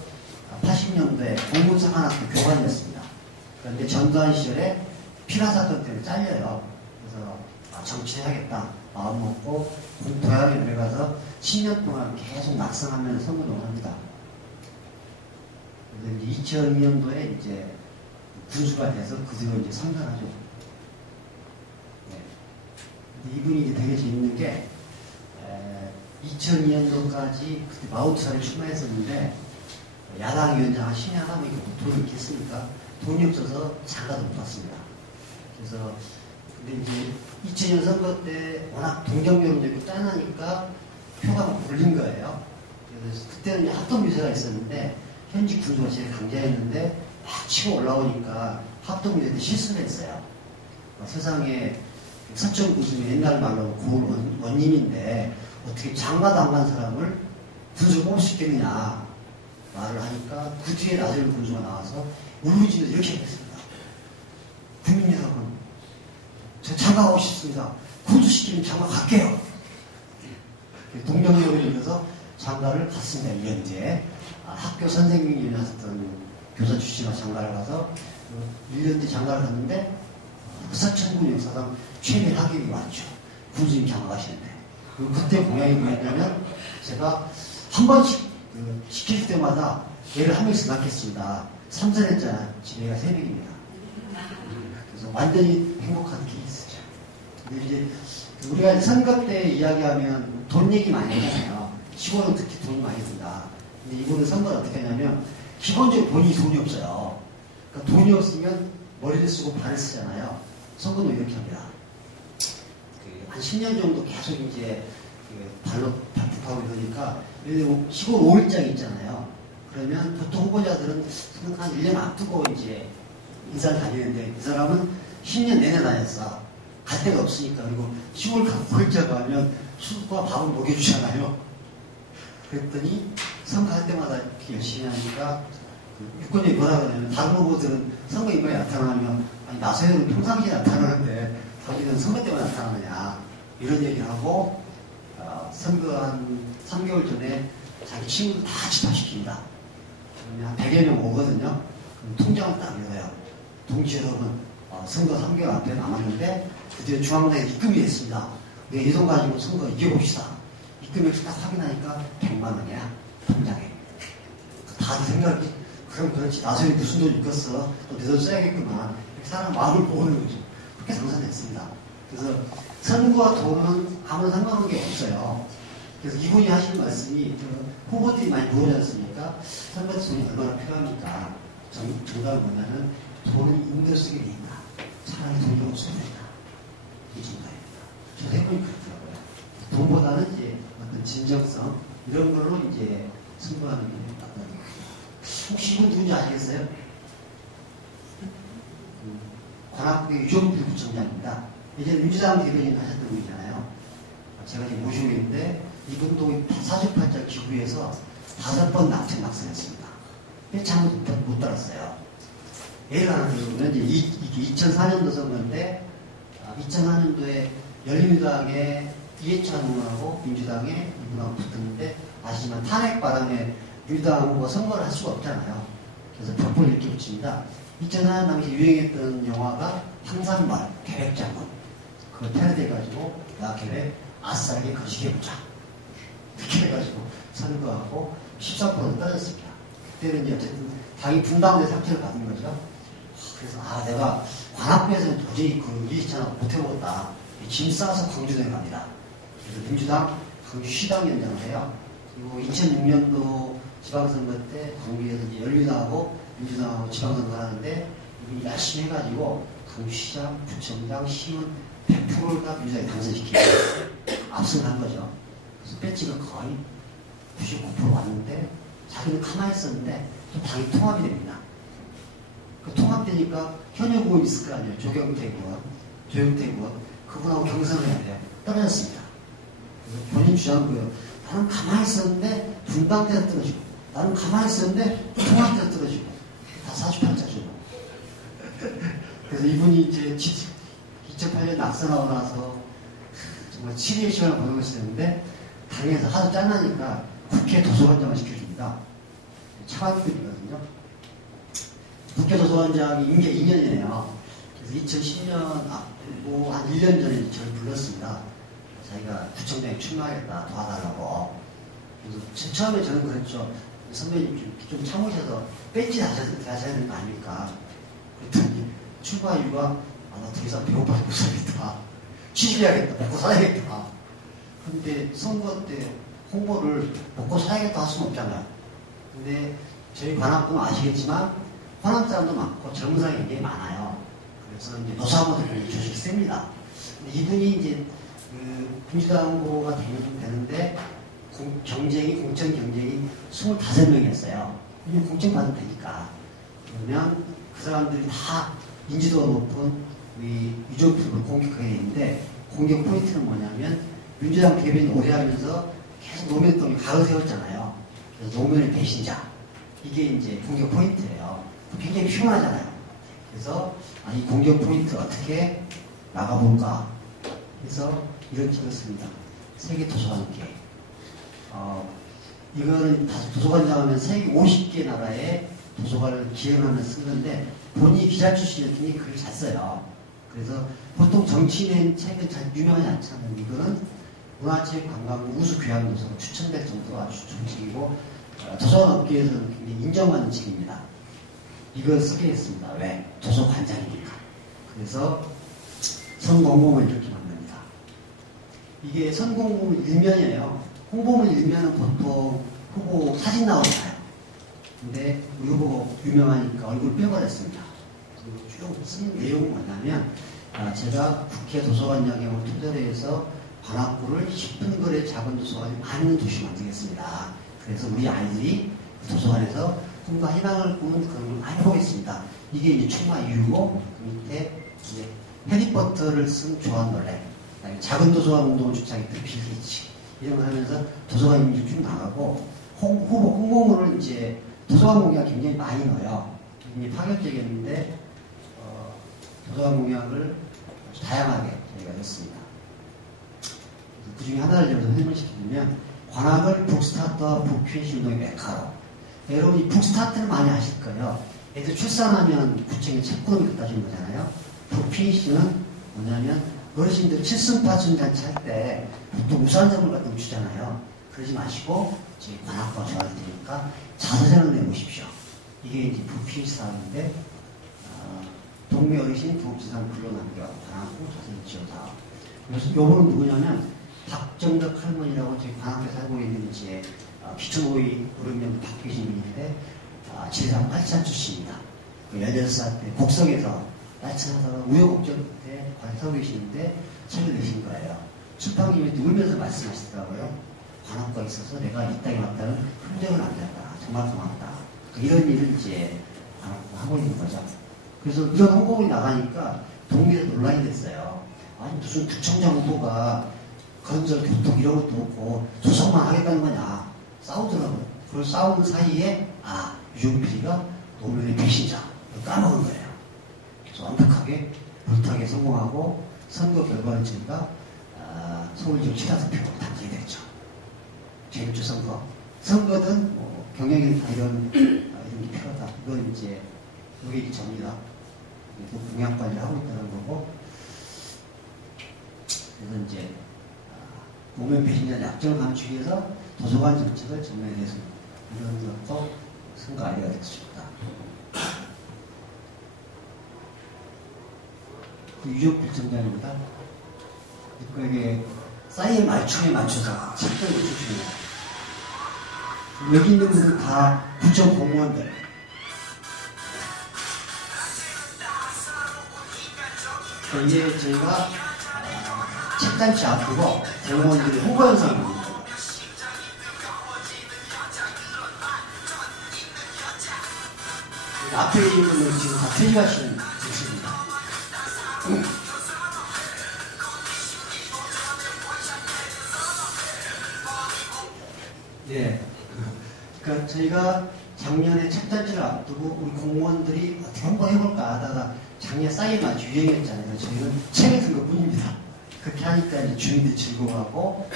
80년도에 공군사관학교 교관이었습니다. 그런데 전두환 시절에 피라 사건 때문에 잘려요. 그래서 정치해야겠다 마음 먹고 도약에 들어가서 10년 동안 계속 낙선하면서 선거를 합니다. 그래서 이제 2002년도에 이제 군수가 돼서 그 뒤로 이제 상관하죠. 네. 근데 이분이 이제 되게 재밌는 게 2002년도까지 그때 42살에 출마했었는데 야당 위원장 신의 하나님이 돈을 이렇게 했으니까 돈이 없어서 장가도 못 갔습니다. 그래서 근데 이제 2000년 선거 때 워낙 동정여론도 있고 짠하니까 표가 막 몰린 거예요. 그래서 그때는 합동 유세가 있었는데 현직 군수가 제일 강자였는데 막 치고 올라오니까 합동 유세 때 실수를 했어요. 세상에 서천 군수는 옛날 말로 고을 원님인데 어떻게 장가도 안 간 사람을 군수를 뽑을 수 있겠느냐 말을 하니까 그 뒤에 나소열 군수가 나와서 울부짖어서 이렇게 했습니다. 국민 여러분, 저 장가가고 싶습니다. 군수 시키면 장가 갈게요. 동정여론이 있어서 장가를 갔습니다. 1년 뒤에 학교 선생님이 하셨던 교사 출신과 장가를 가서 1년 뒤에 장가를 갔는데 서천군 역사상 최대 학연이 왔죠. 군수님 장가 가시는데 그때 공약이 뭐였냐면 제가 한 번씩 시킬 때마다 얘를 한 명씩 낳겠습니다. 3선했잖아. 지금 얘가 3명입니다. 그래서 완전히 행복한 케이스죠. 근데 이제 우리가 선거 때 이야기하면 돈 얘기 많이 하잖아요. 시골은 특히 돈이 많이 든다. 근데 이분은 선거를 어떻게 하냐면 기본적으로 돈이 없어요. 그러니까 돈이 없으면 머리를 쓰고 발을 쓰잖아요. 선거는 이렇게 합니다. 한 10년 정도 계속 이제 발로 발톱하고 이러니까 시골 5일장 있잖아요. 그러면 보통 후보자들은 한 1년 앞두고 이제 인사를 다니는데 이 사람은 10년 내내 다녔어. 갈 데가 없으니까. 그리고 시골 가고 5일장 가면 술과 밥을 먹여주잖아요. 그랬더니 선거할 때마다 이렇게 열심히 하니까 유권자이 뭐라 그러냐면 다른 후보들은 선거 이번에 나타나면 아니 나소열은 평상시에 나타나는데 자기는 선거 때만 나타나느냐 이런 얘기를 하고 선거 한 3개월 전에 자기 친구들 다 집합시킵니다. 그러면 한 100여 명 오거든요. 그럼 통장을 딱 열어요. 동지 여러분 선거 3개월 앞에 남았는데 드디어 중앙당에 입금이 됐습니다. 우리가 이 돈 가지고 선거 이겨봅시다. 입금액 딱 확인하니까 100만 원이야. 통장에. 다들 생각이 그럼 그렇지. 나중에 무슨 돈 입겼어. 또 내 돈 써야겠구만. 사람 마음을 보는 거죠. 그렇게 당선됐습니다. 그래서 선거와 돈은 아무런 상관한 게 없어요. 그래서 이분이 하신 말씀이 후보들이 많이 모으지 않습니까? 선거 때 돈이 얼마나 필요합니까? 정답은 뭐냐면 돈은 임대로 쓰게 돼 있다. 차라리 돈이 없어야 된다. 이 정답입니다. 저 해보니 그렇더라고요. 돈보다는 이제 어떤 진정성 이런 걸로 이제 선거하는 게 낫다는 겁니다. 혹시 이분 누군지 아시겠어요? 관악구 유종필 부총장입니다. 예전에 민주당 대변인 하셨던 분이잖아요. 제가 지금 모시고 있는데 이분도 사주팔자 기구에서 5번 낙선했습니다. 잘못 못 따랐어요. 예를 하나 들어보면 이게 2004년도 선거인데 2004년도에 열린민주당에 이해찬 의원하고 민주당에 이분하고 붙었는데 아시지만 탄핵 바람에 민주당하고 선거를 할 수가 없잖아요. 그래서 벽보를 이렇게 붙입니다. 2004년 당시 유행했던 영화가 황산말 계획장군 그걸 패러디해가지고 나 계획 아싸게 거시기해보자 이렇게 해가지고 선거하고 13% 떨어졌습니다. 그때는 이제 어쨌든 당이 분당대 상처를 받은 거죠. 그래서 내가 관악구에서는 도저히 그 이해찬하고 못해보겠다. 짐 싸서 광주에 갑니다. 그래서 민주당 광주시당위원장을 해요. 그리고 2006년도 지방선거 때 광주에서 이제 열린하고 민주당하고 지방선거를 하는데 이분이 열심히 해가지고 광주시장, 부청장, 시민 100%를 다 민주당이 당선시키고 압승한 거죠. 그래서 배지가 거의 99% 왔는데 자기는 가만히 있었는데 또 당이 통합이 됩니다. 그 통합되니까 현역 의원 있을 거 아니에요. 조경태 의원. 그분하고 경선을 해야 돼요. 떨어졌습니다. 본인 주장은 거예요. 나는 가만히 있었는데 분당대에서 떨어지고, 나는 가만히 있었는데 통합대에서 떨어지고, 다 사주팔자죠. 그래서 이분이 이제 2008년 낙선하고 나서 정말 7일의 시간을 보내고 있었는데 당에서 하도 짠나니까 국회 도서관장을 시켜줍니다. 차관급이거든요. 국회 도서관장이 임기 2년이네요. 그래서 2010년 한 1년 전에 저를 불렀습니다. 자기가 구청장에 출마하겠다 도와달라고. 그래서 처음에 저는 그랬죠. 선배님 좀 참으셔서 배지 다셔야 되는 거 아닙니까? 그랬더니 출마 이유가 나 더 이상 배고파서 못 살겠다. 취직해야겠다. 먹고 살아야겠다. 근데 선거 때 홍보를 먹고 살아야겠다 할 수는 없잖아요. 근데 저희 관악군 아시겠지만 관악 사람도 많고 젊은 사람이 굉장히 많아요. 그래서 이제 노사모들이 굉장히 조직이 셉니다. 근데 이분이 이제 민주당 후보가 되는데 공천 경쟁이 25명이었어요. 이분 공천 받으면 되니까. 그러면 그 사람들이 다 인지도가 높은 우리 유족들을 공격하게 되는데 공격 포인트는 뭐냐면 민주당 대변인 오래 하면서 계속 노무현 동이 가로세웠잖아요. 그래서 노무현의 배신자. 이게 이제 공격 포인트예요. 굉장히 피곤하잖아요. 그래서 이 공격 포인트 어떻게 막아볼까? 그래서 이런 찍었습니다. 세계 도서관계. 이거는 도서관장 하면 세계 50개 나라의 도서관을 기획하면서 쓴 건데 본인이 기자 출신이었더니 글을 잘 써요. 그래서 보통 정치인의 책은 잘 유명하지 않잖아요. 이거는 문화체육관광부 우수교양도서로 추천될 정도로 아주 좋은 책이고 도서관 업계에서는 굉장히 인정받는 책입니다. 이걸 쓰게 했습니다. 왜? 도서관장이니까. 그래서 선공범을 이렇게 만듭니다. 이게 선공범은 일면이에요. 홍보물 일면은 보통 후보 사진 나오잖아요. 근데 우리 후보가 유명하니까 얼굴 빼버렸습니다. 쭉 쓴 내용은 뭐냐면 제가 국회 도서관장을 토대로 해서 관악구를 10분 거리의 작은 도서관이 많은 도시 만들겠습니다. 그래서 우리 아이들이 도서관에서 꿈과 희망을 꾸는 그런 걸 많이 보겠습니다. 이게 이제 출마 이유고 그 밑에 이제 해리포터를 쓴 조한 노래, 작은 도서관 운동을 주창했던 빌 게이츠 이런 걸 하면서 도서관 이미지 쭉 나가고 후보 홍보물을 이제 도서관 공약 굉장히 많이 넣어요. 굉장히 파격적이었는데 도서관 공약을 아주 다양하게 저희가 했습니다. 그 중에 하나를 여기서 설명시키면 관악을 북스타트와 북퀴시 운동의 메카로. 여러분 이 북스타트는 많이 아실 거예요. 애들 출산하면 구청에 책구름이 갖다 주는 거잖아요. 북퀴시는 뭐냐면 어르신들 칠순파순 잔치 할 때 보통 우산 선물 같은 거 주잖아요. 그러지 마시고 저희 관악과 좋아할 테니까 자서전을 내보십시오. 이게 이제 북퀴시 사업인데 동네 어르신 동지상 불러남겨 관악구 자선 지원사업. 그래서 요거는 누구냐면 박정덕 할머니라고 저희 관악에 살고 있는 이제 기초노위 어른명 박계신분인데 지리산 빨치산 출신입니다. 16살 때 곡성에서 빨치산에서 우여곡절 끝에 관서고 계시는데 책을 내신 거예요. 출판기에 울면서 말씀하시더라고요. 관악구가 있어서 내가 이 땅에 왔다는 흔적은 안 된다. 정말 고맙다. 이런 일을 이제 관악구가 하고 있는 거죠. 그래서 이런 홍보물이 나가니까 동네에서 논란이 됐어요. 아니 무슨 구청장 후보가 건설, 교통 이런 것도 없고 도서만 하겠다는 거냐. 싸우더라고요. 그걸 싸우는 사이에 유종필이가 노무현의 배신자 까먹은 거예요. 그래서 완벽하게 불타게 성공하고 선거 결과는 저희가 서울지역 최다득표로 당선이 됐죠. 제1주 선거. 선거든 뭐 경영이나 이런 게 필요하다. 이건 이제 여기 접니다. 공약 관리를 하고 있다는 거고. 그래서 이제 노무현 배신자 약점을 감추기 위해서 도서관 정책을 전면에 대해서 이런 것도 선거 아이디어가 됐습니다. 유족 빌정장입니다. 그에게 쌓인 말춤에 맞춰서 책들을 주십니다. 여기 있는 분들 다 구청 공무원들. 이게 저희가 책잔치 앞두고 공무원들이 홍보 영상을 만듭니다. 앞에 있는 분들은 지금 다 퇴직하시는 분들입니다. 네. 그러니까 저희가 작년에 첫 단체를 앞두고 우리 공무원들이 어떻게 한번 해볼까 하다가 작년 싸게 맞이 유행했잖아요. 저희는 책을 쓴 것 뿐입니다. 그렇게 하니까 이제 주민들이 즐거워하고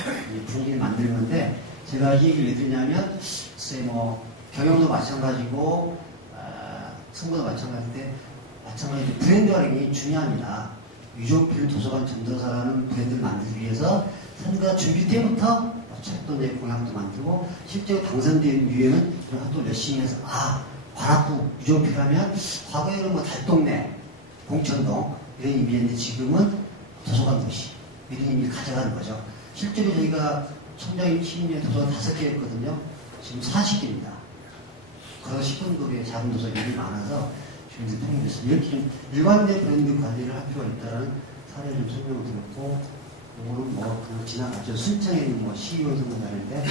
분위기를 만들는데 제가 이 얘기를 왜 드리냐면 글쎄 뭐 경영도 마찬가지고 선거도 마찬가지인데 마찬가지로 브랜드화라는 게 중요합니다. 유족필 도서관 전도사라는 브랜드를 만들기 위해서 선거 준비 때부터 책도 내 공약도 만들고 실제로 당선된 이후에는 또 열심히 해서 관악구 유족필하면 과거에는 뭐 달동네, 공천동 이런 의미였는데 지금은 도서관 도시 이런 의미를 가져가는 거죠. 실제로 저희가 총장님 취임에 도서관 5개 했거든요. 지금 40개입니다. 그래서 10분도에 작은 도서관이 많아서 주민들 통일됐습니다. 이렇게 좀 일관된 브랜드 관리를 할 필요가 있다는 사례를 좀 설명을 드렸고, 이거는 뭐 그냥 지나갔죠. 순창에는 뭐 CEO 선거 하는데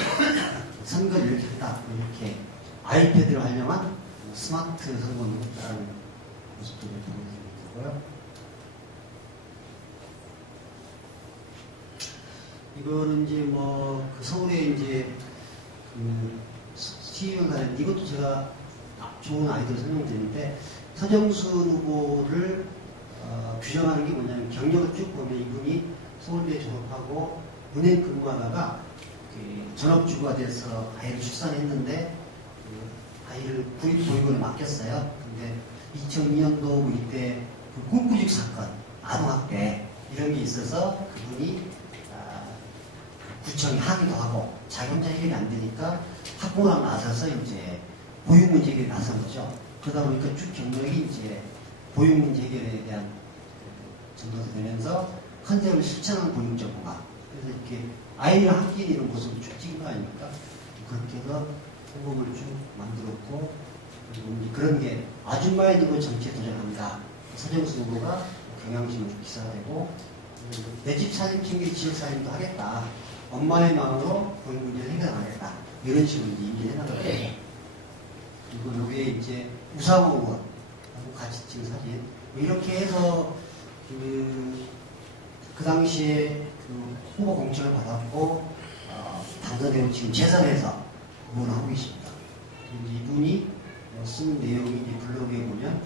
선거를 이렇게 했다. 이렇게 아이패드를 활용한 스마트 선거를 했다는 모습들을 보여드리고요. 이거는 이제 뭐 그 서울에 이제 그 CEO 사례 이것도 제가 좋은 아이디어 설명드리는데 서정수 후보를 규정하는 게 뭐냐면 경력을 쭉 보면 이분이 서울대 졸업하고 은행 근무하다가 그 전업주부가 돼서 아이를 출산했는데 그 아이를 구립보육원에 맡겼어요. 근데 2002년도 이때 그 꿈꾸직 사건, 아동학대 이런 게 있어서 그분이 구청에 항의도 하고 자기 혼자 해결이 안 되니까 학부모랑 나서서 이제 보육문제 해결에 나선 거죠. 그러다 보니까 쭉 경력이 이제 보육문제 해결에 대한 전도가 되면서 컨셉을 실천하는 보육 전문가. 그래서 이렇게 아이를 함께 이런 모습을 쭉 찍은 거 아닙니까? 그렇게 해서 홍보를 쭉 만들었고, 그리고 이제 그런 게 아줌마의 누구 정치에 도전합니다. 서정수 후보가 경향신문 기사가 되고, 내 집 사진 챙길 지역 사진도 하겠다. 엄마의 마음으로 보육 문제를 해결하겠다. 이런 식으로 이제 인지해나가요. 그리고 여기에 이제 우상호 의원하고 같이 찍은 사진. 이렇게 해서 그 당시에 그 후보 공천을 받았고 당선되고 지금 재선해서 후보를 하고 계십니다. 이분이 쓴 내용이 이제 블로그에 보면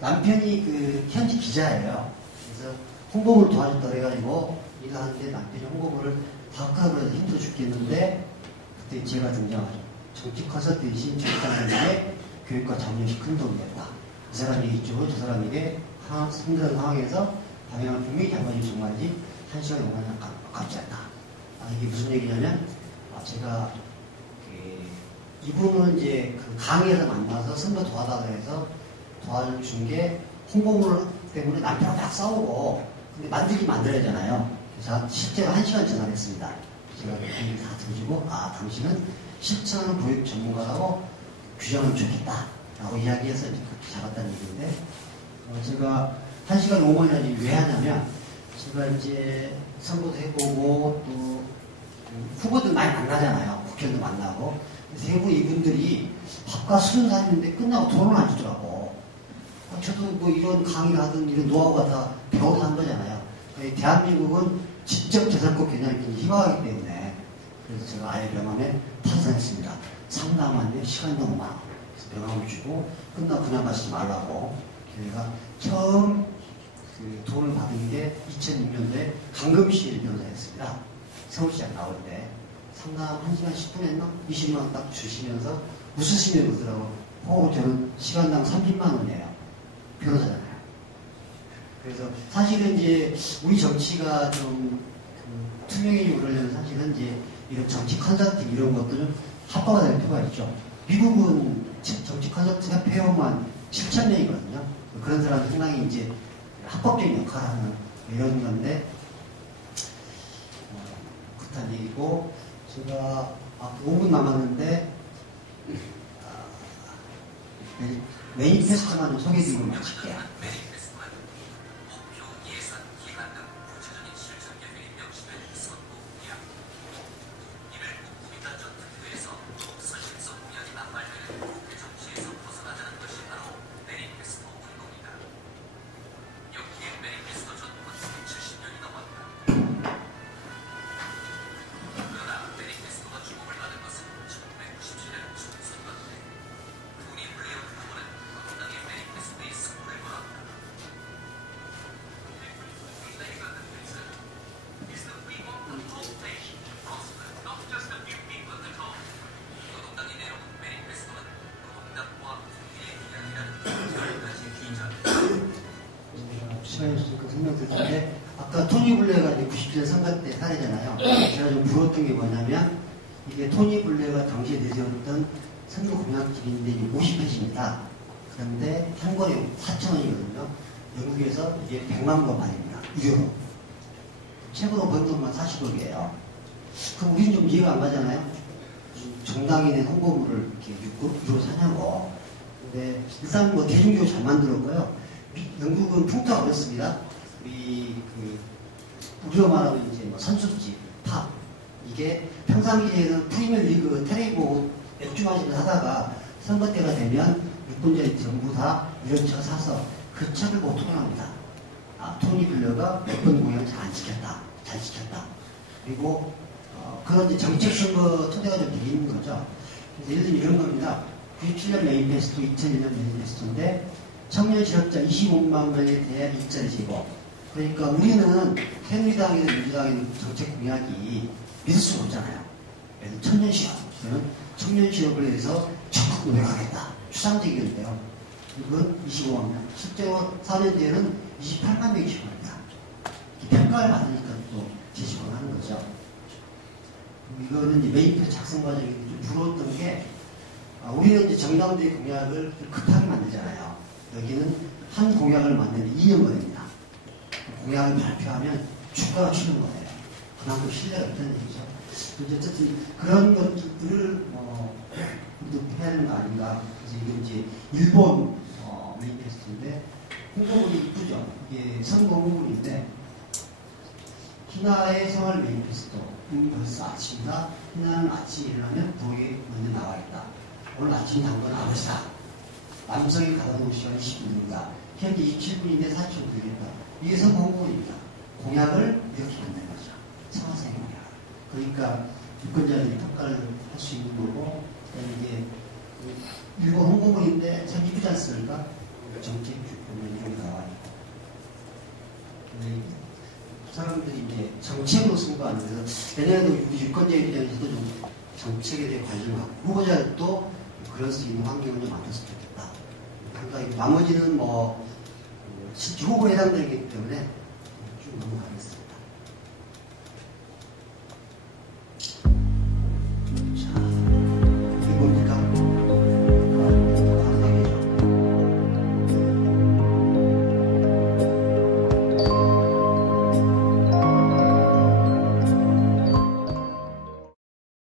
남편이 그 현지 기자예요. 그래서 홍보를 도와줬다 그래가지고 일을 하는데 남편이 홍보를 다 끌어버려서 힘들어 죽겠는데 그때 제가 등장하죠. 정치 컨설팅이신 정당장님의 교육과 장려시 큰 도움이 됐다. 이 사람이 이쪽으로 저 사람에게 힘든 상황에서 방향을 분명히 잡아주는 정말이지 1시간 5만 아깝지 않다. 이게 무슨 얘기냐면 제가 이분은 이제 그 강의에서 만나서 선거 도와달라고 해서 도와준 게 홍보물 때문에 남편하고 막 싸우고 근데 만들어야 되잖아요. 그래서 실제로 1시간 전화했습니다. 제가 그 얘기를 다 들어주고 당신은 실천하는 보육 전문가라고 규정을 좋겠다 라고 이야기해서 이제 그렇게 잡았다는 얘기인데 제가 1시간 5만원이 왜 하냐면 제가 이제 선거도 해보고 또 후보들 많이 만나잖아요. 국회의원도 만나고 대부분 이분들이 밥과 술은 사는데 끝나고 돈을 안 주더라고. 저도 뭐 이런 강의를 하든 이런 노하우가 다 배워서 한 거잖아요. 대한민국은 지적 재산권 개념이 굉장히 희박하기 때문에 그래서 제가 아예 명함에 탄생했습니다. 상담하는데 시간도 5만 원. 그래서 명함을 주고 끝나고 그냥 가시지 말라고. 저희가 처음 그 돈을 받은 게 2006년도에 강금실 변호사였습니다. 서울시장 나올 때 상담 1시간 10분 했나? 20만 원 딱 주시면서 웃으시면 그러더라고. 저는 시간당 30만 원이에요. 변호사잖아요. 그래서 사실은 이제 우리 정치가 좀 투명해지고 그러려면 사실은 이제 이런 정치 컨설팅 이런 것들은 합법화 될 필요가 있죠. 미국은 정치 컨설팅 회원만 7,000명이거든요. 그런 사람들 상당히 이제 합법적인 역할을 하는 이런 건데 그렇다는 얘기고 제가 5분 남았는데 매니페스토만 좀 소개해드리고 마칠게요. 토니 블레어가 이제 97년 선거 때 사례잖아요. 제가 좀 부러웠던 게 뭐냐면 이게 토니 블레어가 당시에 내세웠던 선거 공약집인데 이게 50페이지입니다. 그런데 한 권에 4,000원이거든요. 영국에서 이게 100만 권 말입니다. 유료로. 책으로 번 돈만 40억이에요. 그럼 우리는 좀 이해가 안 가잖아요. 정당이 낸 홍보물을 이렇게 유로 사냐고. 근데 일단 뭐 대중교육 잘 만들었고요. 영국은 풍토가 어렵습니다. 우리로 말하면 이제 뭐 선수집, 팝. 이게 평상시에는 프리미어리그 테레비보고 맥주 마시면서 하다가 선거 때가 되면 유권자들이 전부 다 이런 책 사서 그 책을 보고 토론합니다. 아, 토니 블레어가 몇 번 공약을 잘 안 지켰다. 잘 지켰다. 그리고 그런 이제 정책 선거 토대가 좀 되어 있는 거죠. 그래서 예를 들면 이런 겁니다. 97년 메인페스토, 2001년 메인페스토인데 청년 실업자 25만 명에 대한 일자리 제공. 그러니까 우리는 새누리당이나 민주당의 정책 공약이 믿을 수가 없잖아요. 예를 들어 청년 실업. 저는 청년 실업을 위해서 적극 노력하겠다. 추상적이었는데요. 이건 25만 명. 실제로 4년 뒤에는 28만 명이 지원합니다. 평가를 받으니까 또 재지원하는 거죠. 이거는 이제 메인페 작성 과정이 좀 부러웠던 게 우리는 이제 정당주의 공약을 급하게 만들잖아요. 여기는 한 공약을 만드는 2년 걸립니다. 공약을 발표하면 주가가 치는 거예요. 그만큼 신뢰가 있다는 얘기죠. 어쨌든 그런 것들을 우리도 해야 되는 거 아닌가. 그래서 이게 이제 일본 메인페스토인데 홍보물이 이쁘죠. 이게 선거 홍보물인데 희나의 생활 메인페스토. 벌써 아침이다. 희나는 아침에 일어나면 부엌에 먼저 나와 있다. 오늘 아침 당근 아버지다. 남성이 가다 놓은 시간이 10분입니다. 현재 27분인데 40분 걸린다. 이게 선거 홍보입니다. 공약을 이렇게 만드는 거죠. 생활상의 공약. 그러니까 유권자들이 평가를 할 수 있는 거고, 이게 일본 홍보물인데 참 이쁘지 않습니까? 정책 보면 여기 나와 있고. 근데 사람들이 이제 정책으로 승부하는 데서 내년에도 우리 유권자 입장에서도 좀 정책에 대해 관심을 갖고 후보자들도 그럴 수 있는 환경을 좀 만들었으면 좋겠다. 그러니까 나머지는 실제 후보에 해당되기 때문에 쭉 넘어가겠습니다.